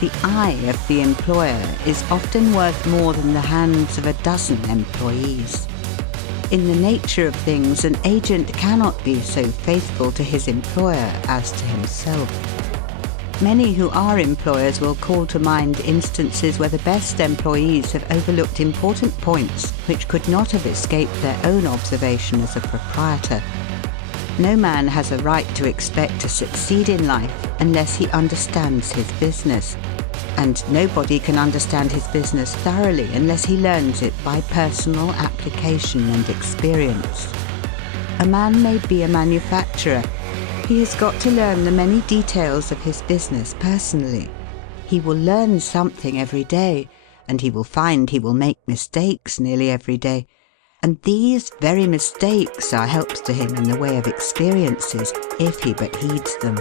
The eye of the employer is often worth more than the hands of a dozen employees. In the nature of things, an agent cannot be so faithful to his employer as to himself. Many who are employers will call to mind instances where the best employees have overlooked important points which could not have escaped their own observation as a proprietor. No man has a right to expect to succeed in life unless he understands his business, and nobody can understand his business thoroughly unless he learns it by personal application and experience. A man may be a manufacturer. He has got to learn the many details of his business personally. He will learn something every day, and he will find he will make mistakes nearly every day. And these very mistakes are helps to him in the way of experiences, if he but heeds them.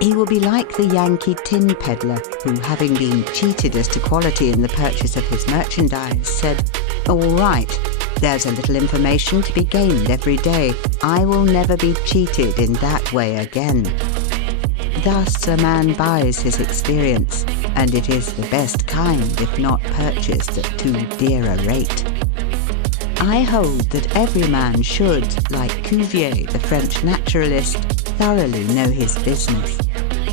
He will be like the Yankee tin peddler who, having been cheated as to quality in the purchase of his merchandise, said, "All right, there's a little information to be gained every day. I will never be cheated in that way again." Thus a man buys his experience, and it is the best kind if not purchased at too dear a rate. I hold that every man should, like Cuvier, the French naturalist, thoroughly know his business.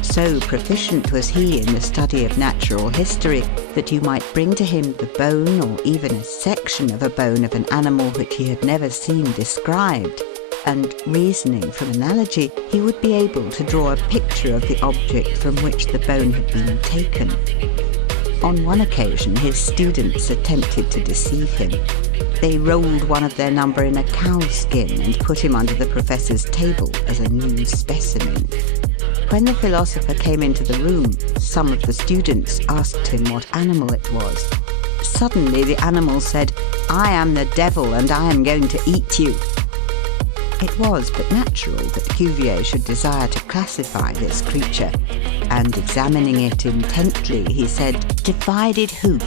So proficient was he in the study of natural history that you might bring to him the bone or even a section of a bone of an animal which he had never seen described, and, reasoning from analogy, he would be able to draw a picture of the object from which the bone had been taken. On one occasion his students attempted to deceive him. They rolled one of their number in a cow skin and put him under the professor's table as a new specimen. When the philosopher came into the room, some of the students asked him what animal it was. Suddenly the animal said, "I am the devil and I am going to eat you." It was but natural that Cuvier should desire to classify this creature, and examining it intently, he said, "Divided hoof,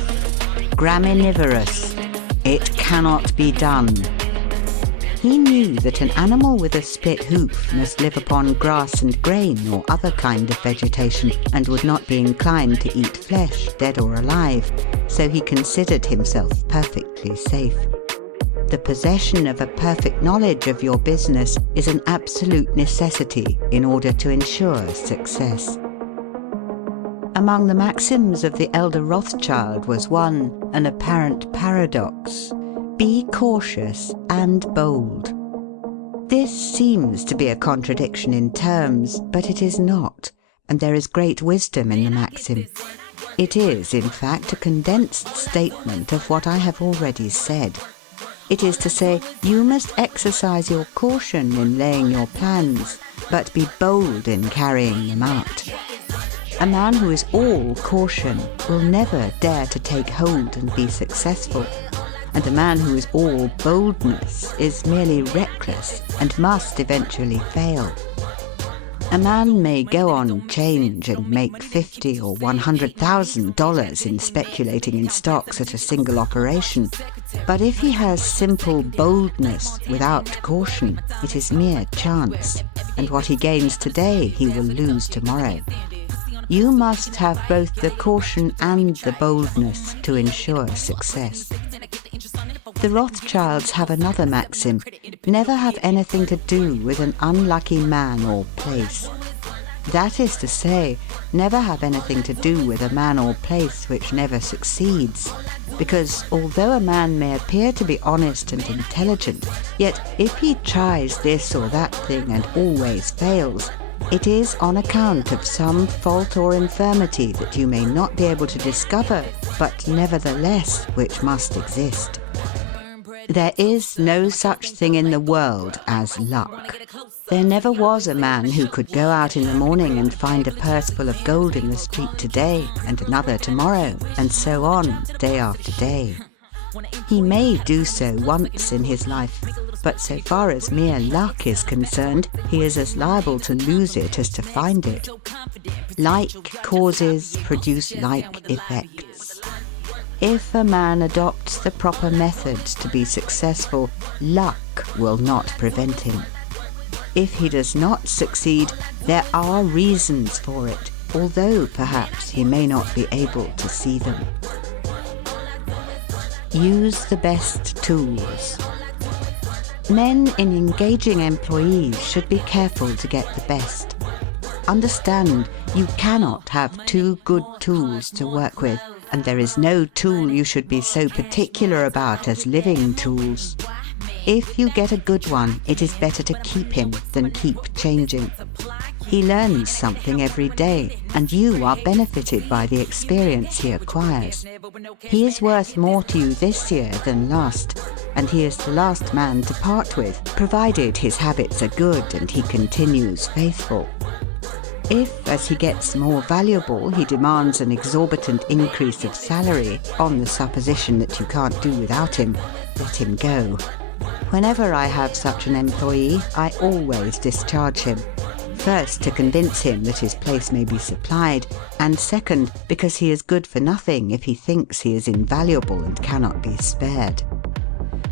graminivorous, it cannot be done." He knew that an animal with a split hoof must live upon grass and grain or other kind of vegetation, and would not be inclined to eat flesh, dead or alive, so he considered himself perfectly safe. The possession of a perfect knowledge of your business is an absolute necessity in order to ensure success. Among the maxims of the elder Rothschild was one, an apparent paradox: be cautious and bold. This seems to be a contradiction in terms, but it is not, and there is great wisdom in the maxim. It is, in fact, a condensed statement of what I have already said. It is to say, you must exercise your caution in laying your plans, but be bold in carrying them out. A man who is all caution will never dare to take hold and be successful, and a man who is all boldness is merely reckless and must eventually fail. A man may go on 'change and make $50,000 or $100,000 in speculating in stocks at a single operation, but if he has simple boldness without caution, it is mere chance, and what he gains today he will lose tomorrow. You must have both the caution and the boldness to ensure success. The Rothschilds have another maxim: never have anything to do with an unlucky man or place. That is to say, never have anything to do with a man or place which never succeeds, because although a man may appear to be honest and intelligent, yet if he tries this or that thing and always fails, it is on account of some fault or infirmity that you may not be able to discover, but nevertheless which must exist. There is no such thing in the world as luck. There never was a man who could go out in the morning and find a purse full of gold in the street today, and another tomorrow, and so on, day after day. He may do so once in his life, but so far as mere luck is concerned, he is as liable to lose it as to find it. Like causes produce like effects. If a man adopts the proper methods to be successful, luck will not prevent him. If he does not succeed, there are reasons for it, although perhaps he may not be able to see them. Use the best tools. Men in engaging employees should be careful to get the best. Understand, you cannot have two good tools to work with, and there is no tool you should be so particular about as living tools. If you get a good one, it is better to keep him than keep changing. He learns something every day, and you are benefited by the experience he acquires. He is worth more to you this year than last, and he is the last man to part with, provided his habits are good and he continues faithful. If, as he gets more valuable, he demands an exorbitant increase of salary, on the supposition that you can't do without him, let him go. Whenever I have such an employee, I always discharge him. first, to convince him that his place may be supplied, and second, because he is good for nothing if he thinks he is invaluable and cannot be spared.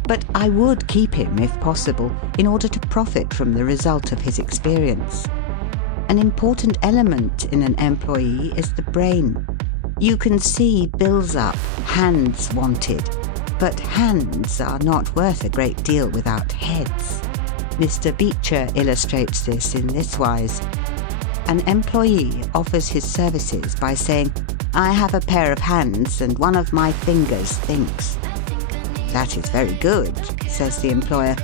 But I would keep him if possible, in order to profit from the result of his experience. An important element in an employee is the brain. You can see bills up, hands wanted, but hands are not worth a great deal without heads. Mr. Beecher illustrates this in this wise. An employee offers his services by saying, "I have a pair of hands and one of my fingers thinks." "That is very good," says the employer.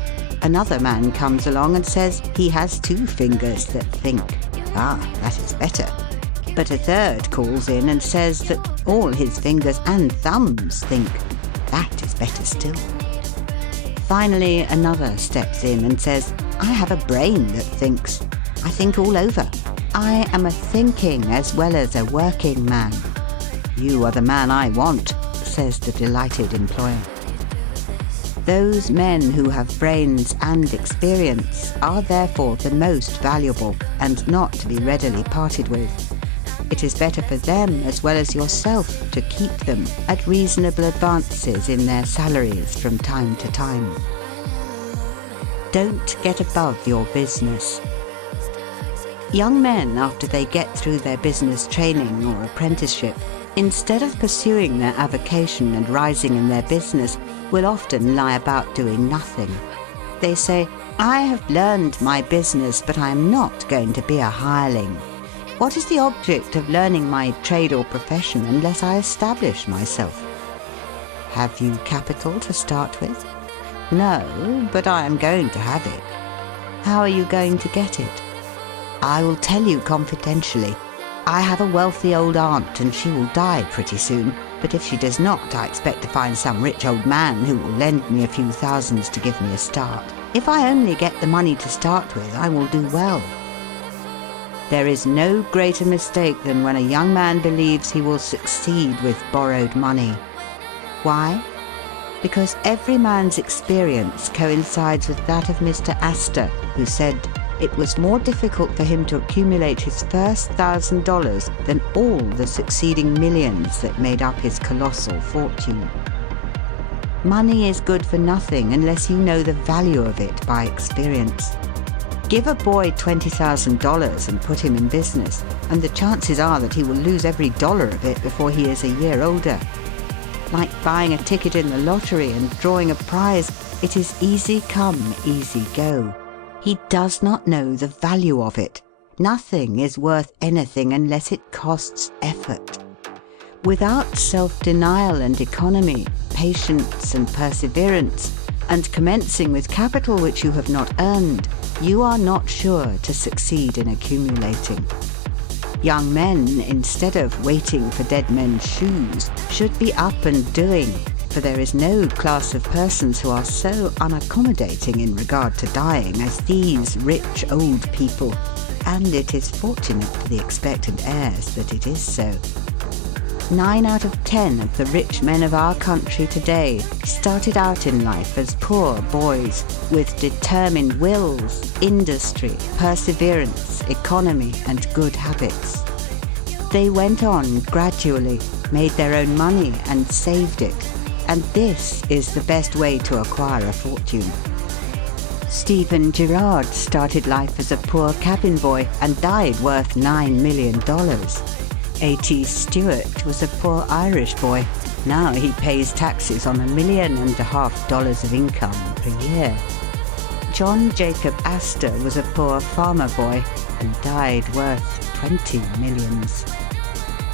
Another man comes along and says he has 2 fingers that think. "Ah, that is better." But a third calls in and says that all his fingers and thumbs think. That is better still. Finally, another steps in and says, "I have a brain that thinks. I think all over. I am a thinking as well as a working man." "You are the man I want," says the delighted employer. Those men who have brains and experience are therefore the most valuable and not to be readily parted with. It is better for them as well as yourself to keep them at reasonable advances in their salaries from time to time. Don't get above your business. Young men, after they get through their business training or apprenticeship, instead of pursuing their avocation and rising in their business, will often lie about doing nothing. They say, "I have learned my business, but I am not going to be a hireling. What is the object of learning my trade or profession unless I establish myself?" Have you capital to start with? No, but I am going to have it. How are you going to get it? I will tell you confidentially. I have a wealthy old aunt and she will die pretty soon, but if she does not, I expect to find some rich old man who will lend me a few thousands to give me a start. If I only get the money to start with, I will do well. There is no greater mistake than when a young man believes he will succeed with borrowed money. Why? Because every man's experience coincides with that of Mr. Astor, who said it was more difficult for him to accumulate his first $1,000 than all the succeeding millions that made up his colossal fortune. Money is good for nothing unless you know the value of it by experience. Give a boy $20,000 and put him in business, and the chances are that he will lose every dollar of it before he is a year older. Like buying a ticket in the lottery and drawing a prize, it is easy come, easy go. He does not know the value of it. Nothing is worth anything unless it costs effort. Without self-denial and economy, patience and perseverance, and commencing with capital which you have not earned, you are not sure to succeed in accumulating. Young men, instead of waiting for dead men's shoes, should be up and doing, for there is no class of persons who are so unaccommodating in regard to dying as these rich old people, and it is fortunate for the expectant heirs that it is so. 9 out of 10 of the rich men of our country today started out in life as poor boys with determined wills, industry, perseverance, economy, and good habits. They went on gradually, made their own money, and saved it. And this is the best way to acquire a fortune. Stephen Girard started life as a poor cabin boy and died worth $9 million. A.T. Stewart was a poor Irish boy. Now he pays taxes on $1.5 million of income per year. John Jacob Astor was a poor farmer boy and died worth 20 millions.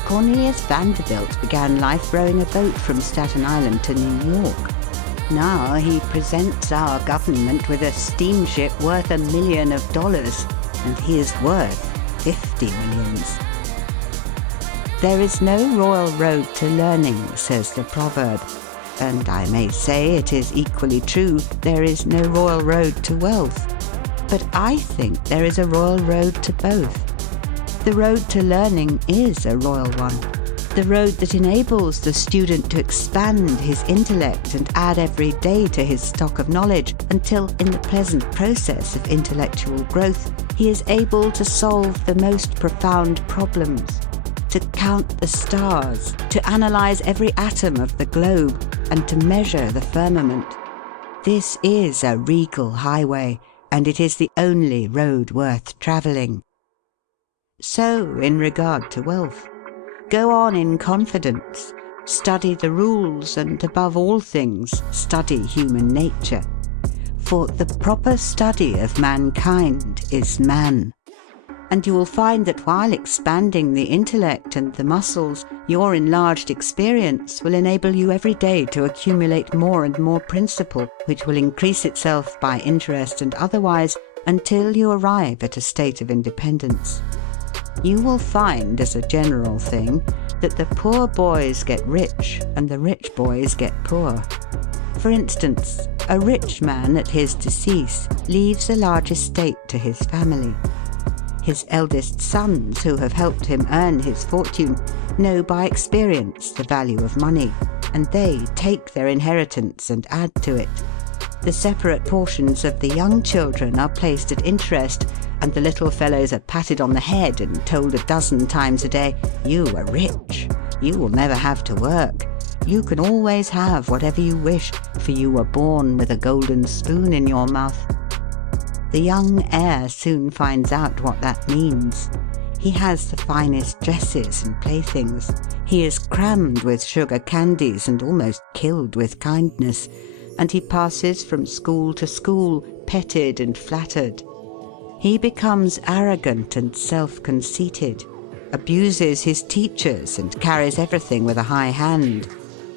Cornelius Vanderbilt began life rowing a boat from Staten Island to New York. Now he presents our government with a steamship worth $1 million, and he is worth 50 millions. There is no royal road to learning, says the proverb, and I may say it is equally true, there is no royal road to wealth. But I think there is a royal road to both. The road to learning is a royal one. the road that enables the student to expand his intellect and add every day to his stock of knowledge until, in the pleasant process of intellectual growth, he is able to solve the most profound problems, to count the stars, to analyze every atom of the globe, and to measure the firmament. This is a regal highway, and it is the only road worth travelling. So, in regard to wealth. Go on in confidence, study the rules, and above all things, study human nature. For the proper study of mankind is man. And you will find that while expanding the intellect and the muscles, your enlarged experience will enable you every day to accumulate more and more principle, which will increase itself by interest and otherwise until you arrive at a state of independence. You will find, as a general thing, that the poor boys get rich and the rich boys get poor. For instance, a rich man at his decease leaves a large estate to his family. His eldest sons, who have helped him earn his fortune, know by experience the value of money, and they take their inheritance and add to it. The separate portions of the young children are placed at interest, and the little fellows are patted on the head and told a dozen times a day, "You are rich. You will never have to work. You can always have whatever you wish, for you were born with a golden spoon in your mouth." The young heir soon finds out what that means. He has the finest dresses and playthings. He is crammed with sugar candies and almost killed with kindness, and he passes from school to school, petted and flattered. He becomes arrogant and self-conceited, abuses his teachers and carries everything with a high hand.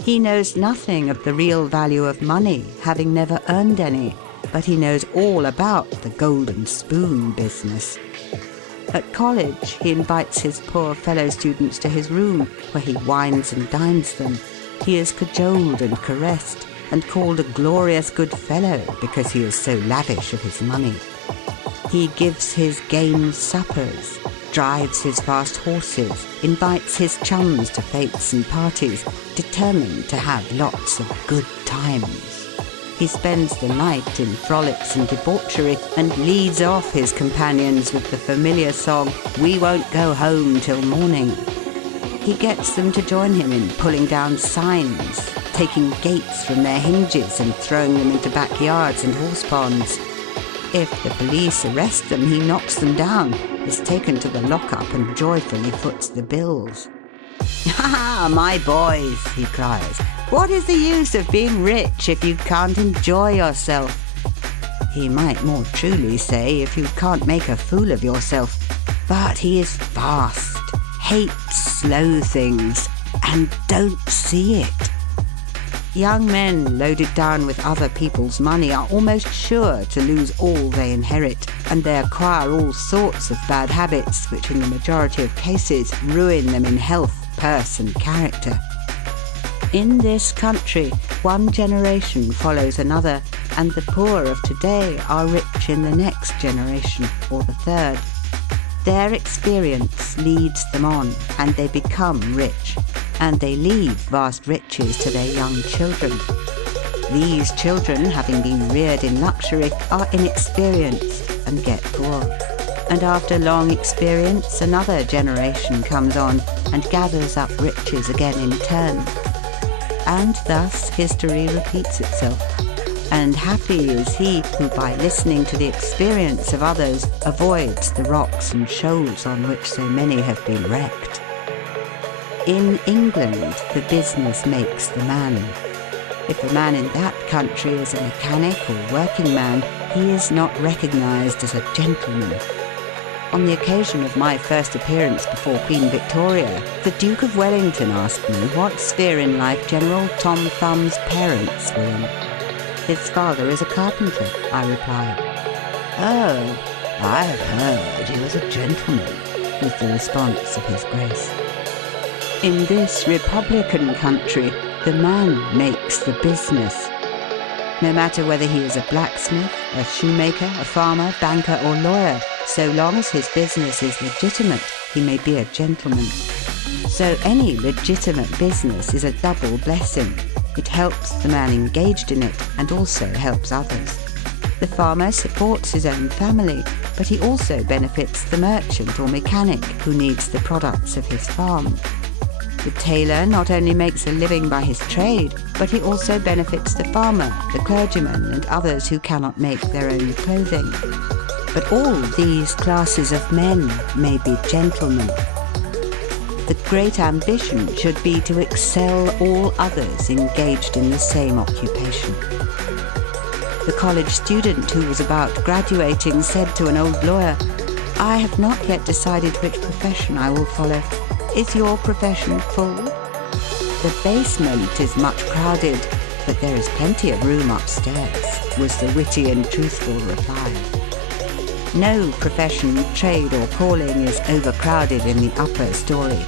He knows nothing of the real value of money, having never earned any, but he knows all about the golden spoon business. At college, he invites his poor fellow students to his room, where he wines and dines them. He is cajoled and caressed, and called a glorious good fellow because he is so lavish of his money. He gives his game suppers, drives his fast horses, invites his chums to fetes and parties, determined to have lots of good times. He spends the night in frolics and debauchery and leads off his companions with the familiar song, "We won't go home till morning." He gets them to join him in pulling down signs, taking gates from their hinges and throwing them into backyards and horse ponds. If the police arrest them, he knocks them down, is taken to the lock-up and joyfully foots the bills. "Ha, my boys," he cries, "what is the use of being rich if you can't enjoy yourself?" He might more truly say, if you can't make a fool of yourself. But he is fast, hates slow things, and don't see it. Young men loaded down with other people's money are almost sure to lose all they inherit, and they acquire all sorts of bad habits which in the majority of cases ruin them in health, purse and character. In this country, one generation follows another, and the poor of today are rich in the next generation or the third. Their experience leads them on, and they become rich, and they leave vast riches to their young children. These children, having been reared in luxury, are inexperienced and get poor. And after long experience, another generation comes on and gathers up riches again in turn. And thus history repeats itself. And happy is he who, by listening to the experience of others, avoids the rocks and shoals on which so many have been wrecked. In England, the business makes the man. If a man in that country is a mechanic or working man, he is not recognised as a gentleman. On the occasion of my first appearance before Queen Victoria, the Duke of Wellington asked me what sphere in life General Tom Thumb's parents were in. "His father is a carpenter," I replied. "Oh, I have heard he was a gentleman," was the response of His Grace. In this republican country, the man makes the business. No matter whether he is a blacksmith, a shoemaker, a farmer, banker or lawyer, so long as his business is legitimate, he may be a gentleman. So any legitimate business is a double blessing. It helps the man engaged in it and also helps others. The farmer supports his own family, but he also benefits the merchant or mechanic who needs the products of his farm. The tailor not only makes a living by his trade, but he also benefits the farmer, the clergyman, and others who cannot make their own clothing. But all these classes of men may be gentlemen. The great ambition should be to excel all others engaged in the same occupation. The college student who was about graduating said to an old lawyer, "I have not yet decided which profession I will follow. Is your profession full?" "The basement is much crowded, but there is plenty of room upstairs," was the witty and truthful reply. No profession, trade or calling is overcrowded in the upper story.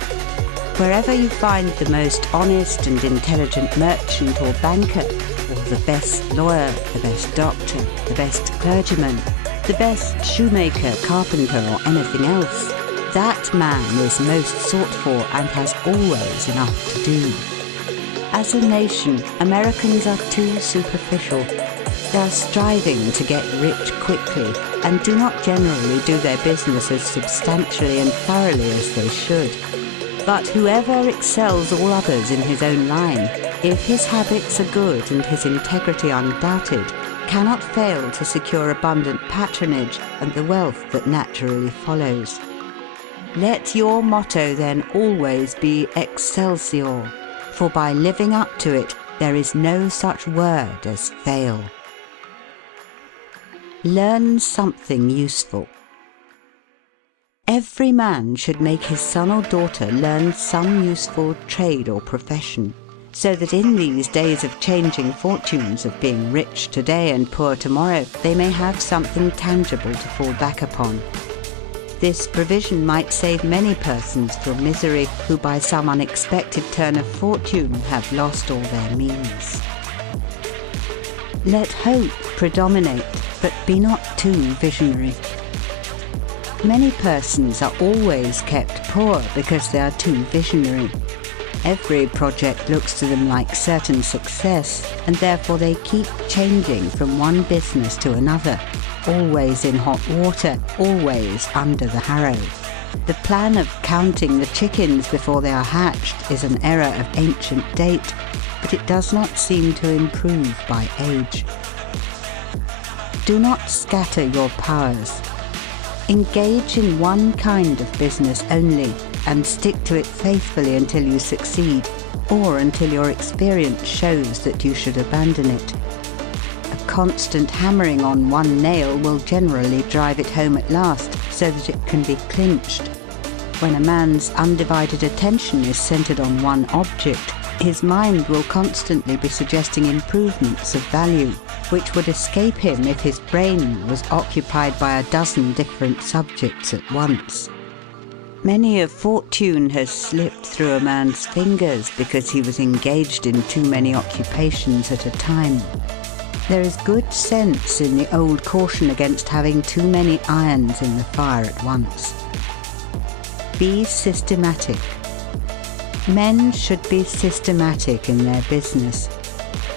Wherever you find the most honest and intelligent merchant or banker, or the best lawyer, the best doctor, the best clergyman, the best shoemaker, carpenter or anything else, that man is most sought for and has always enough to do. As a nation, Americans are too superficial. They are striving to get rich quickly and do not generally do their business as substantially and thoroughly as they should. But whoever excels all others in his own line, if his habits are good and his integrity undoubted, cannot fail to secure abundant patronage and the wealth that naturally follows. Let your motto then always be Excelsior, for by living up to it, there is no such word as fail. Learn something useful. Every man should make his son or daughter learn some useful trade or profession, so that in these days of changing fortunes, of being rich today and poor tomorrow, they may have something tangible to fall back upon. This provision might save many persons from misery who by some unexpected turn of fortune have lost all their means. Let hope predominate, but be not too visionary. Many persons are always kept poor because they are too visionary. Every project looks to them like certain success, and therefore they keep changing from one business to another, always in hot water, always under the harrow. The plan of counting the chickens before they are hatched is an error of ancient date, but it does not seem to improve by age. Do not scatter your powers. Engage in one kind of business only and stick to it faithfully until you succeed, or until your experience shows that you should abandon it. A constant hammering on one nail will generally drive it home at last, so that it can be clinched. When a man's undivided attention is centered on one object, his mind will constantly be suggesting improvements of value, which would escape him if his brain was occupied by a dozen different subjects at once. Many a fortune has slipped through a man's fingers because he was engaged in too many occupations at a time. There is good sense in the old caution against having too many irons in the fire at once. Be systematic. Men should be systematic in their business.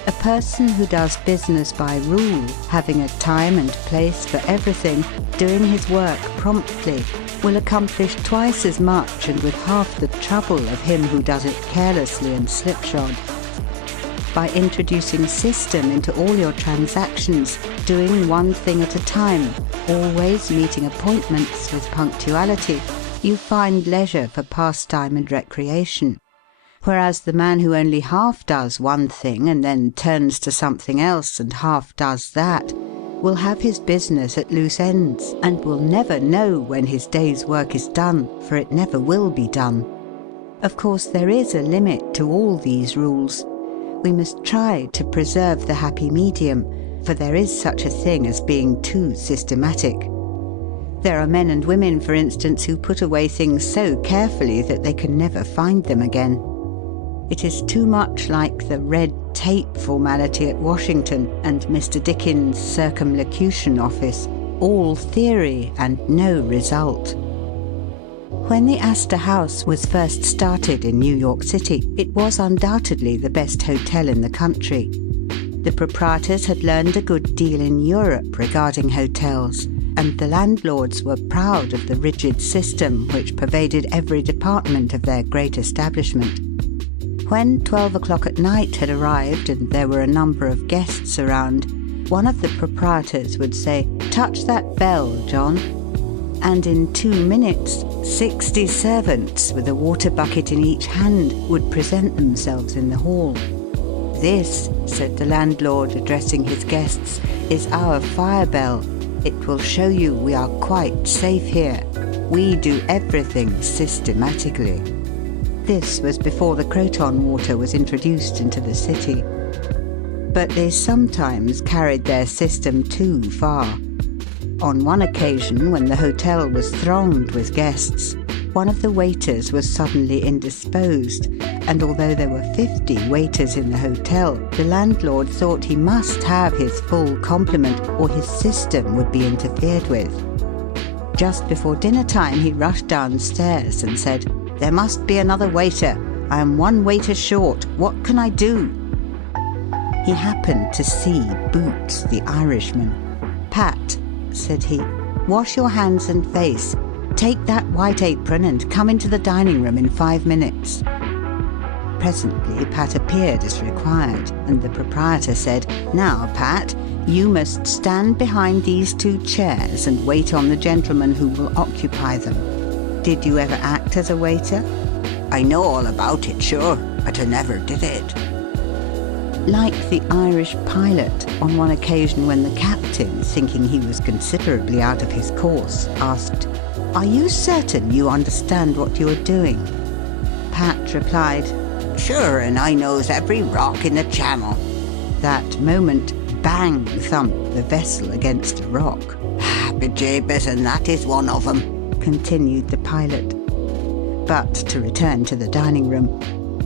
A person who does business by rule, having a time and place for everything, doing his work promptly, will accomplish twice as much and with half the trouble of him who does it carelessly and slipshod. By introducing system into all your transactions, doing one thing at a time, always meeting appointments with punctuality, you find leisure for pastime and recreation. Whereas the man who only half does one thing and then turns to something else and half does that, will have his business at loose ends and will never know when his day's work is done, for it never will be done. Of course, there is a limit to all these rules. We must try to preserve the happy medium, for there is such a thing as being too systematic. There are men and women, for instance, who put away things so carefully that they can never find them again. It is too much like the red tape formality at Washington and Mr. Dickens' circumlocution office, all theory and no result. When the Astor House was first started in New York City, it was undoubtedly the best hotel in the country. The proprietors had learned a good deal in Europe regarding hotels, and the landlords were proud of the rigid system which pervaded every department of their great establishment. When 12 o'clock at night had arrived and there were a number of guests around, one of the proprietors would say, "Touch that bell, John." And in 2 minutes, 60 servants with a water bucket in each hand would present themselves in the hall. "This," said the landlord, addressing his guests, "is our fire bell. It will show you we are quite safe here. We do everything systematically." This was before the Croton water was introduced into the city. But they sometimes carried their system too far. On one occasion, when the hotel was thronged with guests, one of the waiters was suddenly indisposed, and although there were 50 waiters in the hotel, the landlord thought he must have his full complement or his system would be interfered with. Just before dinner time, he rushed downstairs and said, "There must be another waiter. I am one waiter short. What can I do?" He happened to see Boots, the Irishman. "Pat," said he, "wash your hands and face. Take that white apron and come into the dining room in 5 minutes." Presently Pat appeared as required, and the proprietor said, "Now, Pat, you must stand behind these 2 chairs and wait on the gentleman who will occupy them. Did you ever act as a waiter?" "I know all about it, sure, but I never did it." Like the Irish pilot, on one occasion when the captain, thinking he was considerably out of his course, asked, "Are you certain you understand what you are doing?" Pat replied, "Sure, and I knows every rock in the channel." That moment, bang thumped the vessel against a rock. "Bejabers, and that is one of 'em," continued the pilot. But to return to the dining room.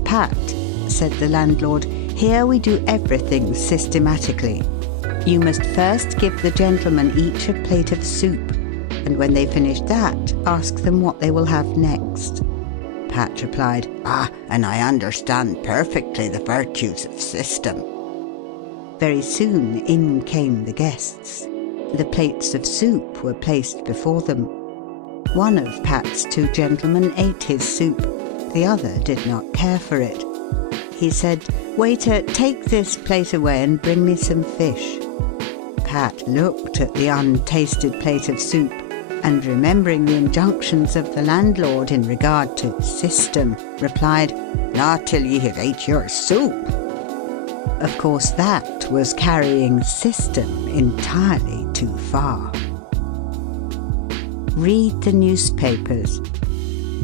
"Pat," said the landlord, "here we do everything systematically. You must first give the gentlemen each a plate of soup, and when they finish that, ask them what they will have next." Pat replied, "And I understand perfectly the virtues of system." Very soon in came the guests. The plates of soup were placed before them. One of Pat's 2 gentlemen ate his soup. The other did not care for it. He said, "Waiter, take this plate away and bring me some fish." Pat looked at the untasted plate of soup, and remembering the injunctions of the landlord in regard to system, replied, "Not till ye have ate your soup." Of course, that was carrying system entirely too far. Read the newspapers.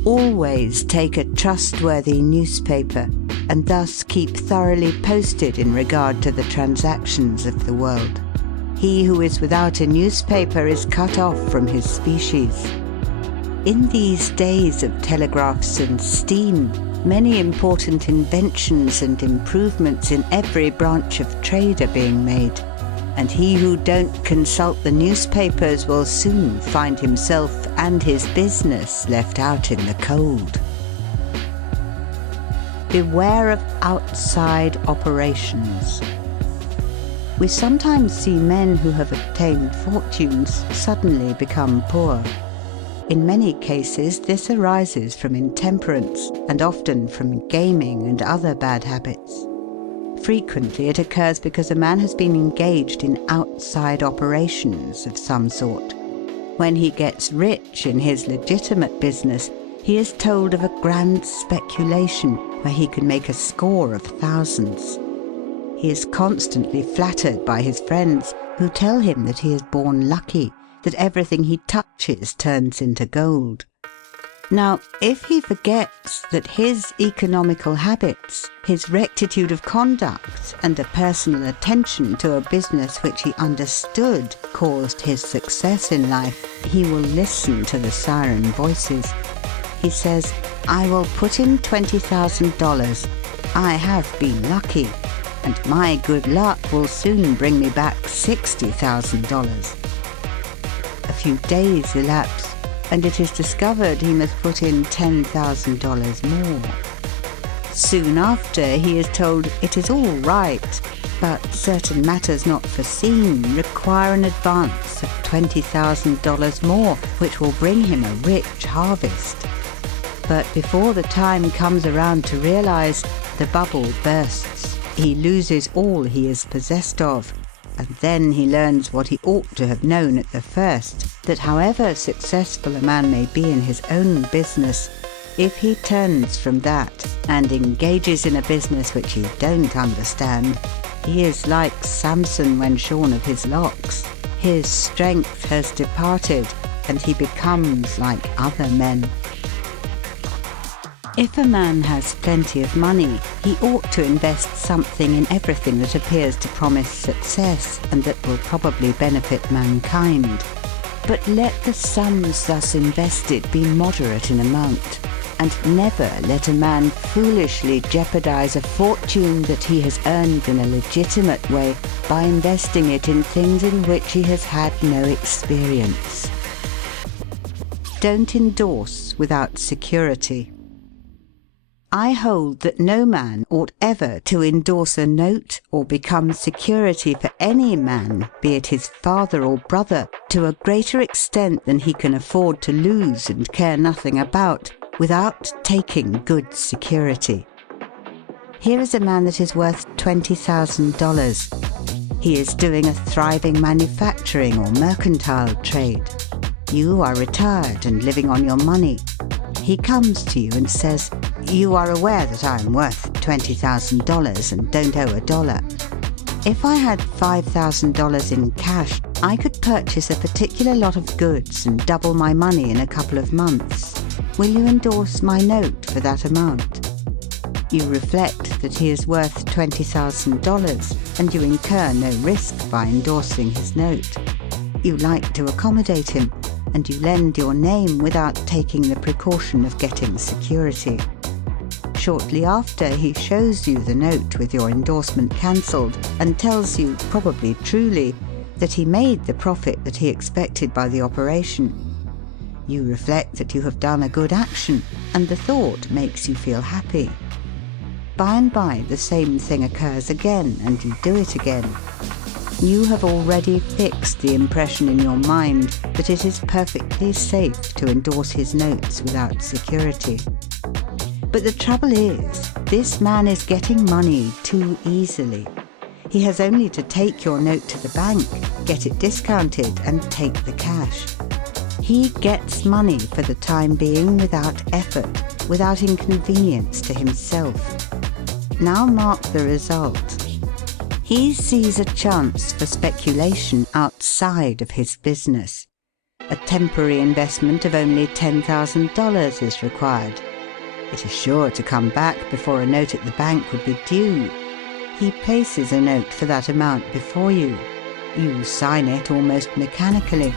Always take a trustworthy newspaper, and thus keep thoroughly posted in regard to the transactions of the world. He who is without a newspaper is cut off from his species. In these days of telegraphs and steam, many important inventions and improvements in every branch of trade are being made, and he who don't consult the newspapers will soon find himself and his business left out in the cold. Beware of outside operations. We sometimes see men who have obtained fortunes suddenly become poor. In many cases, this arises from intemperance and often from gaming and other bad habits. Frequently it occurs because a man has been engaged in outside operations of some sort. When he gets rich in his legitimate business, he is told of a grand speculation where he can make a score of thousands. He is constantly flattered by his friends, who tell him that he is born lucky, that everything he touches turns into gold. Now, if he forgets that his economical habits, his rectitude of conduct, and a personal attention to a business which he understood caused his success in life, he will listen to the siren voices. He says, "I will put in $20,000. I have been lucky, and my good luck will soon bring me back $60,000. A few days elapse, and it is discovered he must put in $10,000 more. Soon after, he is told it is all right, but certain matters not foreseen require an advance of $20,000 more, which will bring him a rich harvest. But before the time comes around to realize, the bubble bursts. He loses all he is possessed of, and then he learns what he ought to have known at the first, that however successful a man may be in his own business, if he turns from that and engages in a business which he don't understand, he is like Samson when shorn of his locks. His strength has departed, and he becomes like other men. If a man has plenty of money, he ought to invest something in everything that appears to promise success and that will probably benefit mankind. But let the sums thus invested be moderate in amount, and never let a man foolishly jeopardize a fortune that he has earned in a legitimate way by investing it in things in which he has had no experience. Don't endorse without security. I hold that no man ought ever to endorse a note or become security for any man, be it his father or brother, to a greater extent than he can afford to lose and care nothing about, without taking good security. Here is a man that is worth $20,000. He is doing a thriving manufacturing or mercantile trade. You are retired and living on your money. He comes to you and says, "You are aware that I am worth $20,000 and don't owe a dollar. If I had $5,000 in cash, I could purchase a particular lot of goods and double my money in a couple of months. Will you endorse my note for that amount?" You reflect that he is worth $20,000 and you incur no risk by endorsing his note. You like to accommodate him, and you lend your name without taking the precaution of getting security. Shortly after, he shows you the note with your endorsement cancelled and tells you, probably truly, that he made the profit that he expected by the operation. You reflect that you have done a good action, and the thought makes you feel happy. By and by, the same thing occurs again, and you do it again. You have already fixed the impression in your mind that it is perfectly safe to endorse his notes without security. But the trouble is, this man is getting money too easily. He has only to take your note to the bank, get it discounted, and take the cash. He gets money for the time being without effort, without inconvenience to himself. Now mark the result. He sees a chance for speculation outside of his business. A temporary investment of only $10,000 is required. It is sure to come back before a note at the bank would be due. He places a note for that amount before you. You sign it almost mechanically.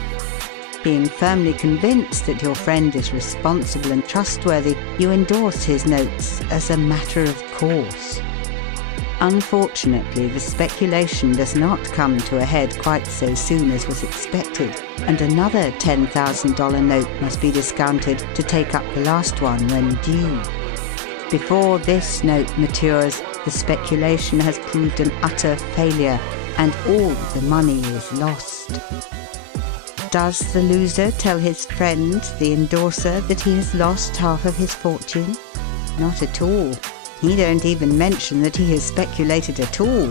Being firmly convinced that your friend is responsible and trustworthy, you endorse his notes as a matter of course. Unfortunately, the speculation does not come to a head quite so soon as was expected, and another $10,000 note must be discounted to take up the last one when due. Before this note matures, the speculation has proved an utter failure, and all the money is lost. Does the loser tell his friend, the endorser, that he has lost half of his fortune? Not at all. He don't even mention that he has speculated at all,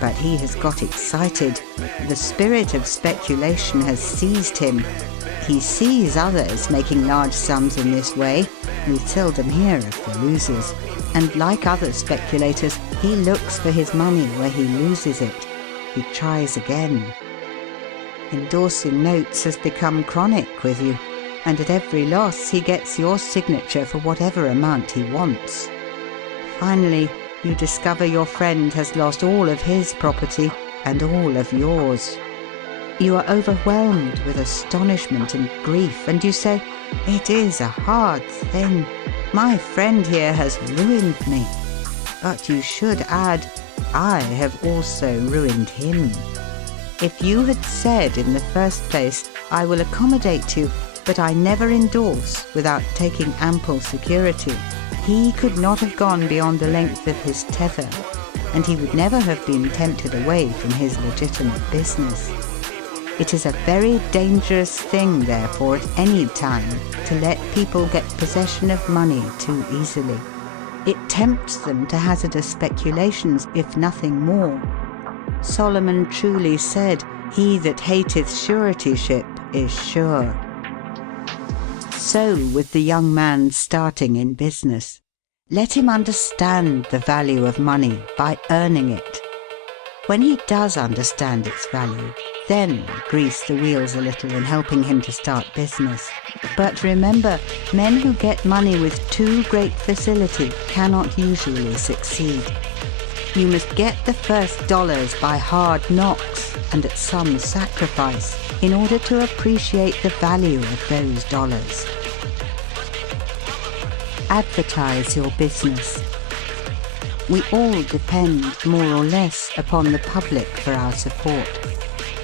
but he has got excited. The spirit of speculation has seized him. He sees others making large sums in this way. We seldom hear of the losers. And like other speculators, he looks for his money where he loses it. He tries again. Endorsing notes has become chronic with you, and at every loss he gets your signature for whatever amount he wants. Finally, you discover your friend has lost all of his property and all of yours. You are overwhelmed with astonishment and grief, and you say, "It is a hard thing. My friend here has ruined me." But you should add, "I have also ruined him." If you had said in the first place, "I will accommodate you," but I never endorse without taking ample security. He could not have gone beyond the length of his tether, and he would never have been tempted away from his legitimate business. It is a very dangerous thing, therefore, at any time, to let people get possession of money too easily. It tempts them to hazardous speculations, if nothing more. Solomon truly said, "He that hateth suretyship is sure." So with the young man starting in business. Let him understand the value of money by earning it. When he does understand its value, then grease the wheels a little in helping him to start business. But remember, men who get money with too great facility cannot usually succeed. You must get the first dollars by hard knocks and at some sacrifice in order to appreciate the value of those dollars. Advertise your business. We all depend more or less upon the public for our support.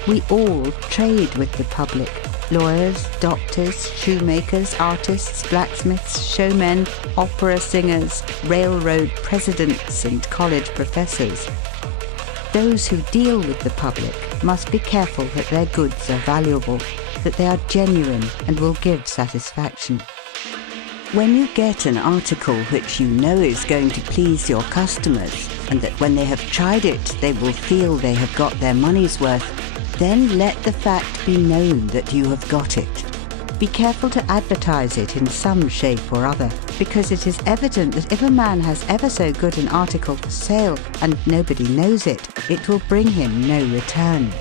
We all trade with the public. Lawyers, doctors, shoemakers, artists, blacksmiths, showmen, opera singers, railroad presidents and college professors. Those who deal with the public must be careful that their goods are valuable, that they are genuine and will give satisfaction. When you get an article which you know is going to please your customers, and that when they have tried it they will feel they have got their money's worth, then let the fact be known that you have got it. Be careful to advertise it in some shape or other, because it is evident that if a man has ever so good an article for sale and nobody knows it, it will bring him no return.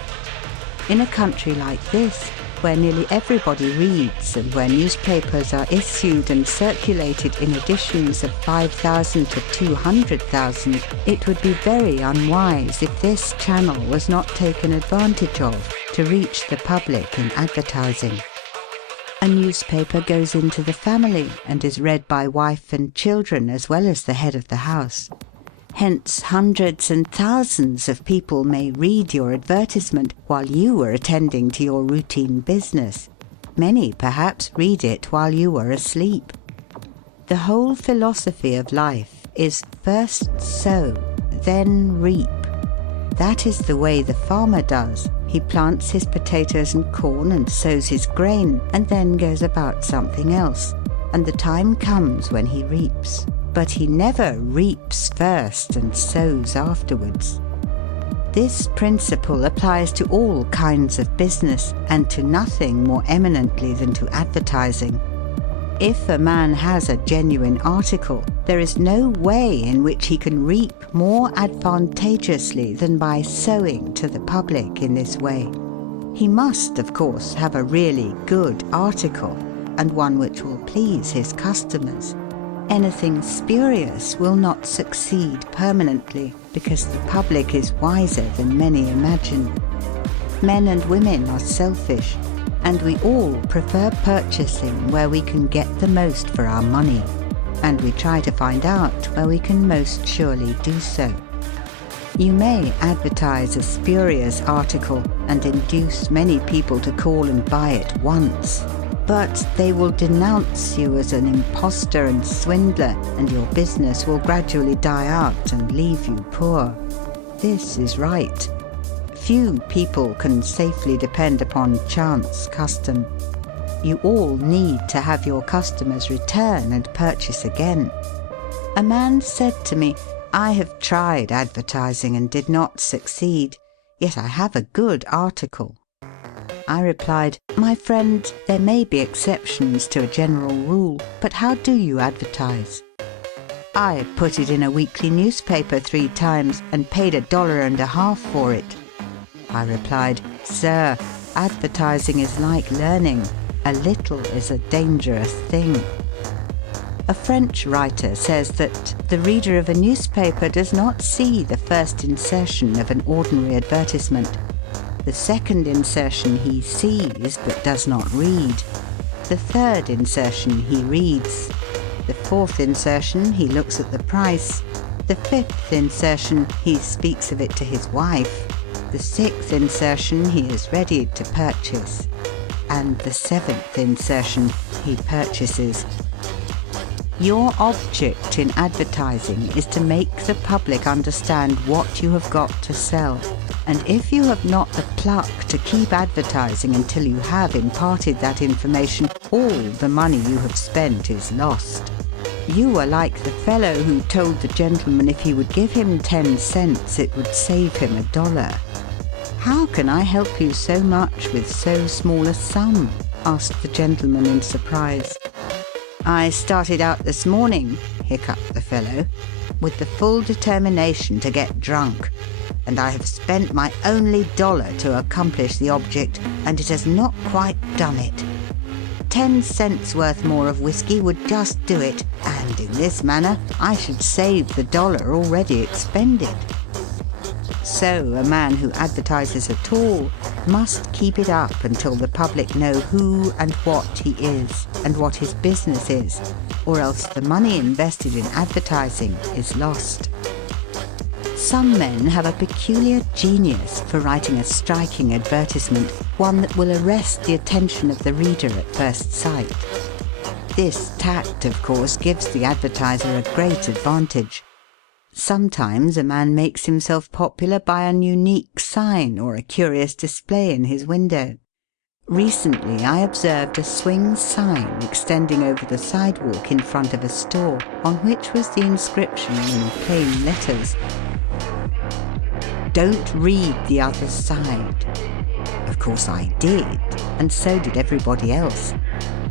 In a country like this, where nearly everybody reads and where newspapers are issued and circulated in editions of 5,000 to 200,000, it would be very unwise if this channel was not taken advantage of to reach the public in advertising. A newspaper goes into the family and is read by wife and children as well as the head of the house. Hence, hundreds and thousands of people may read your advertisement while you are attending to your routine business. Many, perhaps, read it while you are asleep. The whole philosophy of life is first sow, then reap. That is the way the farmer does. He plants his potatoes and corn and sows his grain, and then goes about something else, and the time comes when he reaps. But he never reaps first and sows afterwards. This principle applies to all kinds of business and to nothing more eminently than to advertising. If a man has a genuine article, there is no way in which he can reap more advantageously than by sowing to the public in this way. He must, of course, have a really good article and one which will please his customers. Anything spurious will not succeed permanently because the public is wiser than many imagine. Men and women are selfish, and we all prefer purchasing where we can get the most for our money, and we try to find out where we can most surely do so. You may advertise a spurious article and induce many people to call and buy it once, but they will denounce you as an impostor and swindler, and your business will gradually die out and leave you poor. This is right. Few people can safely depend upon chance custom. You all need to have your customers return and purchase again. A man said to me, "I have tried advertising and did not succeed, yet I have a good article." I replied, "My friend, there may be exceptions to a general rule, but how do you advertise?" "I put it in a weekly newspaper 3 times and paid $1.50 for it." I replied, "Sir, advertising is like learning. A little is a dangerous thing." A French writer says that the reader of a newspaper does not see the first insertion of an ordinary advertisement. The second insertion he sees but does not read. The third insertion he reads. The fourth insertion he looks at the price. The fifth insertion he speaks of it to his wife. The sixth insertion he is ready to purchase. and the 7th insertion he purchases. Your object in advertising is to make the public understand what you have got to sell. And if you have not the pluck to keep advertising until you have imparted that information, all the money you have spent is lost. You are like the fellow who told the gentleman if he would give him 10 cents, it would save him $1. "How can I help you so much with so small a sum?" asked the gentleman in surprise. "I started out this morning," hiccuped the fellow, "with the full determination to get drunk, and I have spent my only $1 to accomplish the object, and it has not quite done it. 10 cents worth more of whiskey would just do it, and in this manner I should save the $1 already expended." So a man who advertises at all must keep it up until the public know who and what he is and what his business is, or else the money invested in advertising is lost. Some men have a peculiar genius for writing a striking advertisement, one that will arrest the attention of the reader at first sight. This tact, of course, gives the advertiser a great advantage. Sometimes a man makes himself popular by an unique sign or a curious display in his window. Recently I observed a swing sign extending over the sidewalk in front of a store, on which was the inscription in plain letters, "Don't read the other side." Of course I did, and so did everybody else.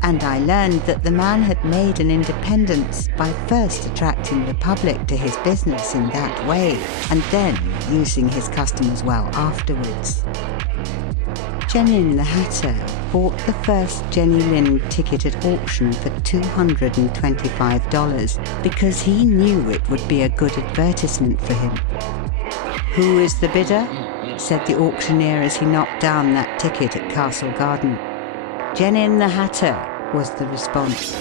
And I learned that the man had made an independence by first attracting the public to his business in that way, and then using his customers well afterwards. Jenin the Hatter bought the first Jenny Lind ticket at auction for $225 because he knew it would be a good advertisement for him. "Who is the bidder?" said the auctioneer as he knocked down that ticket at Castle Garden. "Jenin the Hatter," was the response.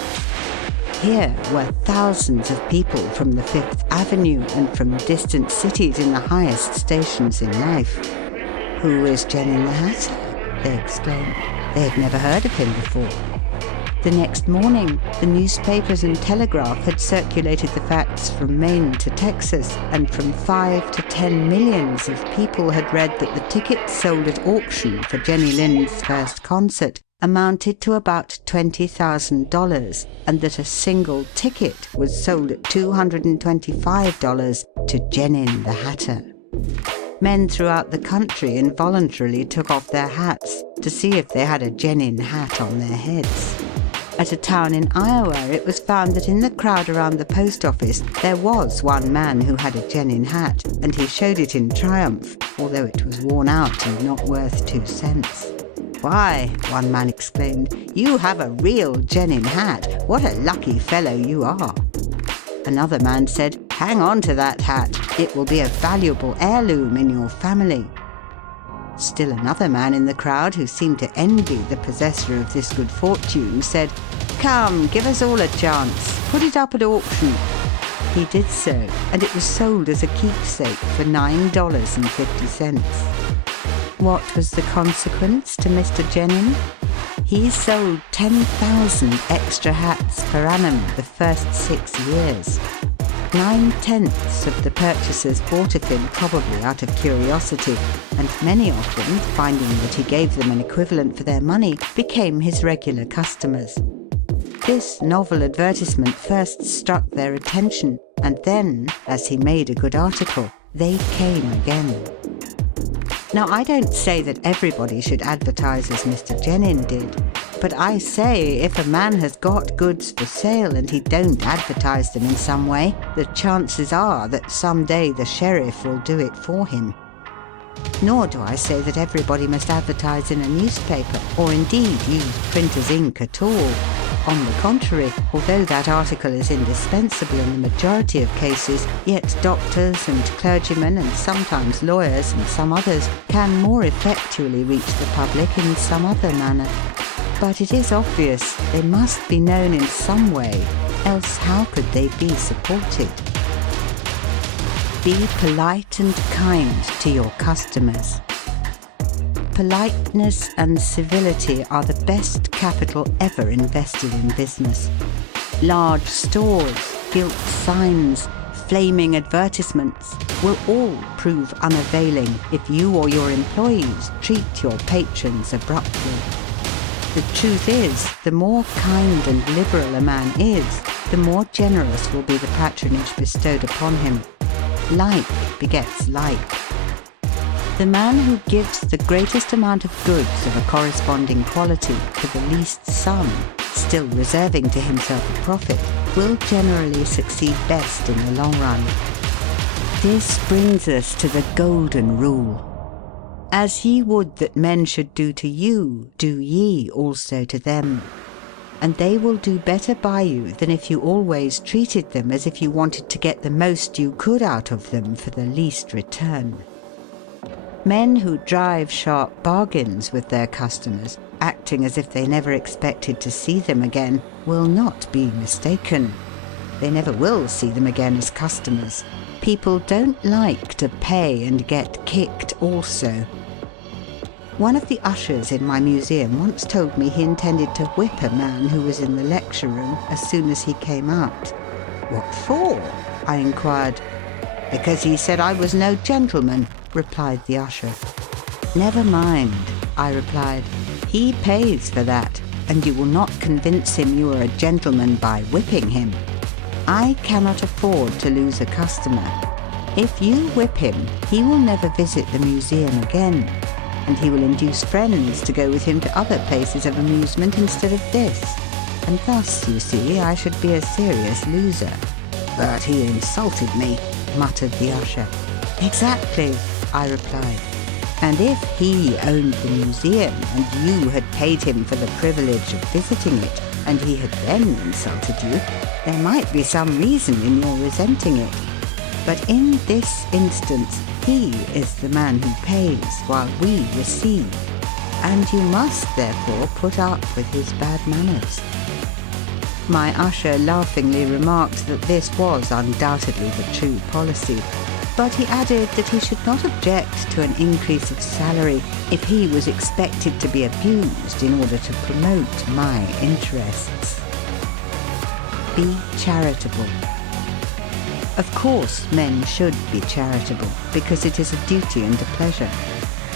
Here were thousands of people from the Fifth Avenue and from distant cities in the highest stations in life. "Who is Jenin the Hatter?" they exclaimed. They had never heard of him before. The next morning, the newspapers and telegraph had circulated the facts from Maine to Texas, and from 5 to 10 millions of people had read that the tickets sold at auction for Jenny Lind's first concert amounted to about $20,000, and that a single ticket was sold at $225 to Jenin the Hatter. Men throughout the country involuntarily took off their hats to see if they had a Jenin hat on their heads. At a town in Iowa, it was found that in the crowd around the post office there was one man who had a Jenin hat, and he showed it in triumph, although it was worn out and not worth 2 cents. "Why," one man exclaimed, "you have a real Jenin hat. What a lucky fellow you are." Another man said, "Hang on to that hat. It will be a valuable heirloom in your family." Still another man in the crowd, who seemed to envy the possessor of this good fortune, said, "Come, give us all a chance. Put it up at auction." He did so, and it was sold as a keepsake for $9.50. What was the consequence to Mr. Jenin? He sold 10,000 extra hats per annum the first 6 years. 9/10 of the purchasers bought of him probably out of curiosity, and many of them, finding that he gave them an equivalent for their money, became his regular customers. This novel advertisement first struck their attention, and then, as he made a good article, they came again. Now, I don't say that everybody should advertise as Mr. Jenin did, but I say if a man has got goods for sale and he don't advertise them in some way, the chances are that some day the sheriff will do it for him. Nor do I say that everybody must advertise in a newspaper, or indeed use printer's ink at all. On the contrary, although that article is indispensable in the majority of cases, yet doctors and clergymen and sometimes lawyers and some others can more effectually reach the public in some other manner. But it is obvious they must be known in some way, else how could they be supported? Be polite and kind to your customers. Politeness and civility are the best capital ever invested in business. Large stores, gilt signs, flaming advertisements will all prove unavailing if you or your employees treat your patrons abruptly. The truth is, the more kind and liberal a man is, the more generous will be the patronage bestowed upon him. Like begets like. The man who gives the greatest amount of goods of a corresponding quality for the least sum, still reserving to himself a profit, will generally succeed best in the long run. This brings us to the golden rule. As ye would that men should do to you, do ye also to them. And they will do better by you than if you always treated them as if you wanted to get the most you could out of them for the least return. Men who drive sharp bargains with their customers, acting as if they never expected to see them again, will not be mistaken. They never will see them again as customers. People don't like to pay and get kicked also. One of the ushers in my museum once told me he intended to whip a man who was in the lecture room as soon as he came out. "What for?" I inquired. "Because he said I was no gentleman," replied the usher. "Never mind," I replied. "He pays for that, and you will not convince him you are a gentleman by whipping him. I cannot afford to lose a customer. If you whip him, he will never visit the museum again, and he will induce friends to go with him to other places of amusement instead of this. And thus, you see, I should be a serious loser." "But he insulted me," muttered the usher. "Exactly," I replied. "And if he owned the museum and you had paid him for the privilege of visiting it, and he had then insulted you, there might be some reason in your resenting it. But in this instance, he is the man who pays while we receive, and you must therefore put up with his bad manners." My usher laughingly remarked that this was undoubtedly the true policy, but he added that he should not object to an increase of salary if he was expected to be abused in order to promote my interests. Be charitable. Of course, men should be charitable, because it is a duty and a pleasure.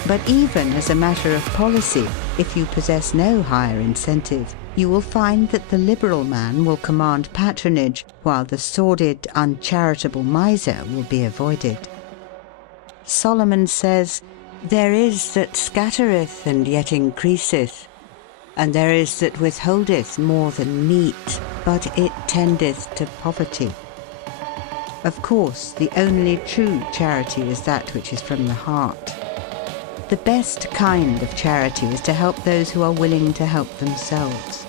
But even as a matter of policy, if you possess no higher incentive, you will find that the liberal man will command patronage, while the sordid, uncharitable miser will be avoided. Solomon says, "There is that scattereth and yet increaseth, and there is that withholdeth more than meet, but it tendeth to poverty." Of course, the only true charity is that which is from the heart. The best kind of charity is to help those who are willing to help themselves.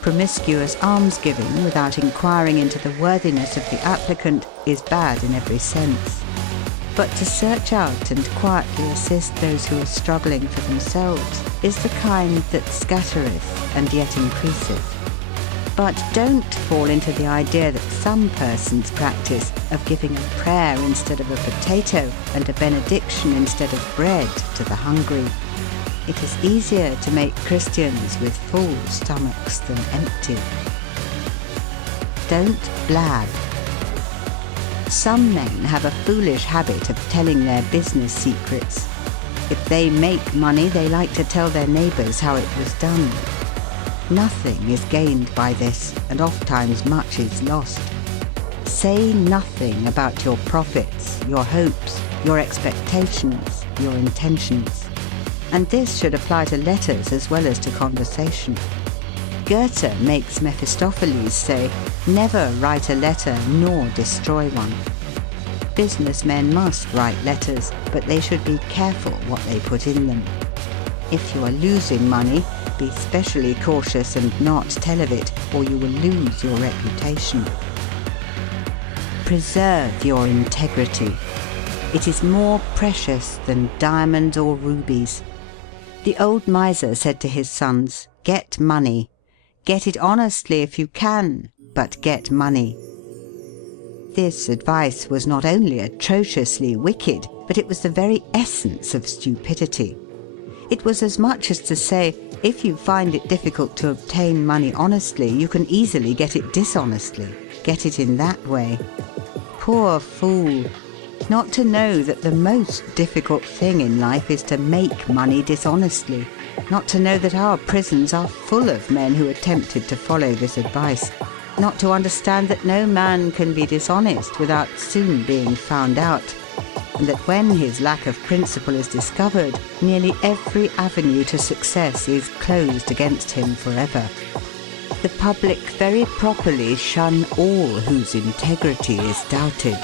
Promiscuous almsgiving without inquiring into the worthiness of the applicant is bad in every sense. But to search out and quietly assist those who are struggling for themselves is the kind that scattereth and yet increaseth. But don't fall into the idea that some persons practice of giving a prayer instead of a potato and a benediction instead of bread to the hungry. It is easier to make Christians with full stomachs than empty. Don't blab. Some men have a foolish habit of telling their business secrets. If they make money, they like to tell their neighbours how it was done. Nothing is gained by this, and ofttimes much is lost. Say nothing about your profits, your hopes, your expectations, your intentions. And this should apply to letters as well as to conversation. Goethe makes Mephistopheles say, "Never write a letter nor destroy one." Businessmen must write letters, but they should be careful what they put in them. If you are losing money, be specially cautious and not tell of it, or you will lose your reputation. Preserve your integrity. It is more precious than diamonds or rubies. The old miser said to his sons, "Get money. Get it honestly if you can, but get money." This advice was not only atrociously wicked, but it was the very essence of stupidity. It was as much as to say, if you find it difficult to obtain money honestly, you can easily get it dishonestly. Get it in that way. Poor fool! Not to know that the most difficult thing in life is to make money dishonestly. Not to know that our prisons are full of men who attempted to follow this advice. Not to understand that no man can be dishonest without soon being found out. And that when his lack of principle is discovered, nearly every avenue to success is closed against him forever. The public very properly shun all whose integrity is doubted.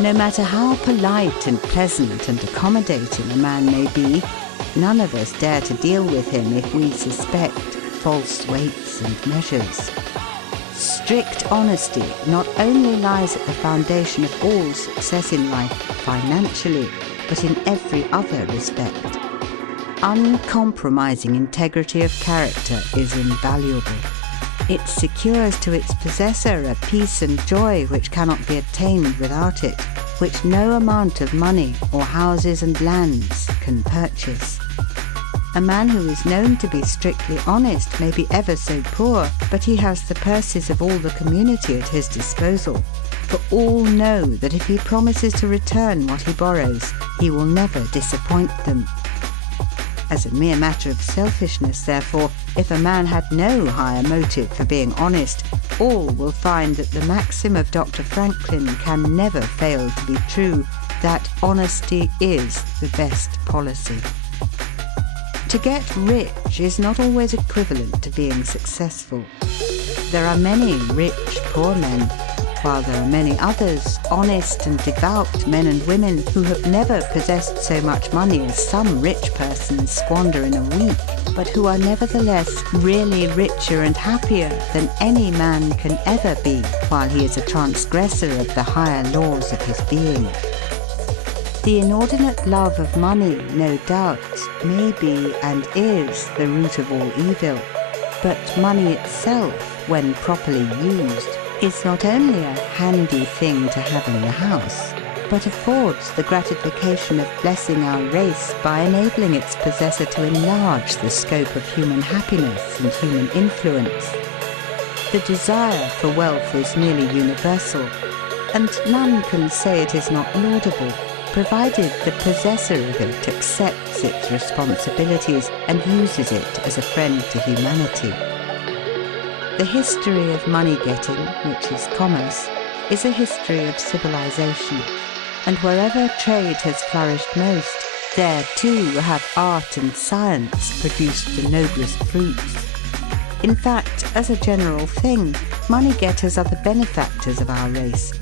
No matter how polite and pleasant and accommodating a man may be, none of us dare to deal with him if we suspect false weights and measures. Strict honesty not only lies at the foundation of all success in life financially, but in every other respect. Uncompromising integrity of character is invaluable. It secures to its possessor a peace and joy which cannot be attained without it, which no amount of money or houses and lands can purchase. A man who is known to be strictly honest may be ever so poor, but he has the purses of all the community at his disposal, for all know that if he promises to return what he borrows, he will never disappoint them. As a mere matter of selfishness, therefore, if a man had no higher motive for being honest, all will find that the maxim of Dr. Franklin can never fail to be true, that honesty is the best policy. To get rich is not always equivalent to being successful. There are many rich poor men, while there are many others, honest and devout men and women, who have never possessed so much money as some rich persons squander in a week, but who are nevertheless really richer and happier than any man can ever be while he is a transgressor of the higher laws of his being. The inordinate love of money, no doubt, may be and is the root of all evil, but money itself, when properly used, is not only a handy thing to have in the house, but affords the gratification of blessing our race by enabling its possessor to enlarge the scope of human happiness and human influence. The desire for wealth is nearly universal, and none can say it is not laudable, provided the possessor of it accepts its responsibilities and uses it as a friend to humanity. The history of money-getting, which is commerce, is a history of civilization, and wherever trade has flourished most, there too have art and science produced the noblest fruits. In fact, as a general thing, money-getters are the benefactors of our race.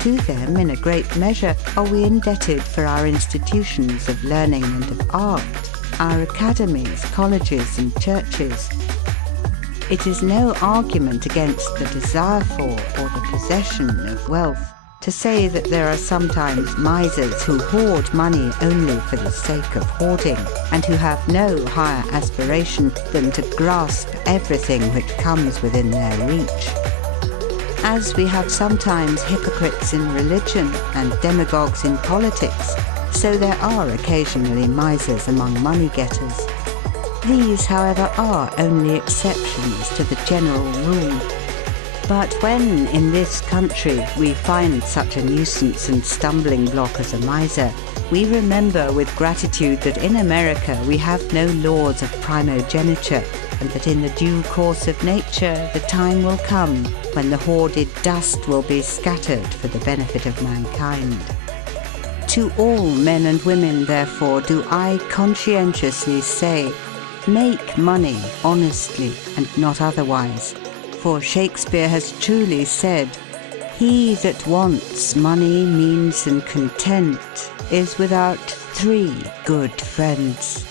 To them, in a great measure, are we indebted for our institutions of learning and of art, our academies, colleges and churches. It is no argument against the desire for or the possession of wealth to say that there are sometimes misers who hoard money only for the sake of hoarding, and who have no higher aspiration than to grasp everything which comes within their reach. As we have sometimes hypocrites in religion and demagogues in politics, so there are occasionally misers among money-getters. These, however, are only exceptions to the general rule. But when, in this country, we find such a nuisance and stumbling block as a miser, we remember with gratitude that in America we have no laws of primogeniture, and that in the due course of nature the time will come when the hoarded dust will be scattered for the benefit of mankind. To all men and women, therefore, do I conscientiously say, make money honestly and not otherwise, for Shakespeare has truly said, "He that wants money, means, and content is without 3 good friends."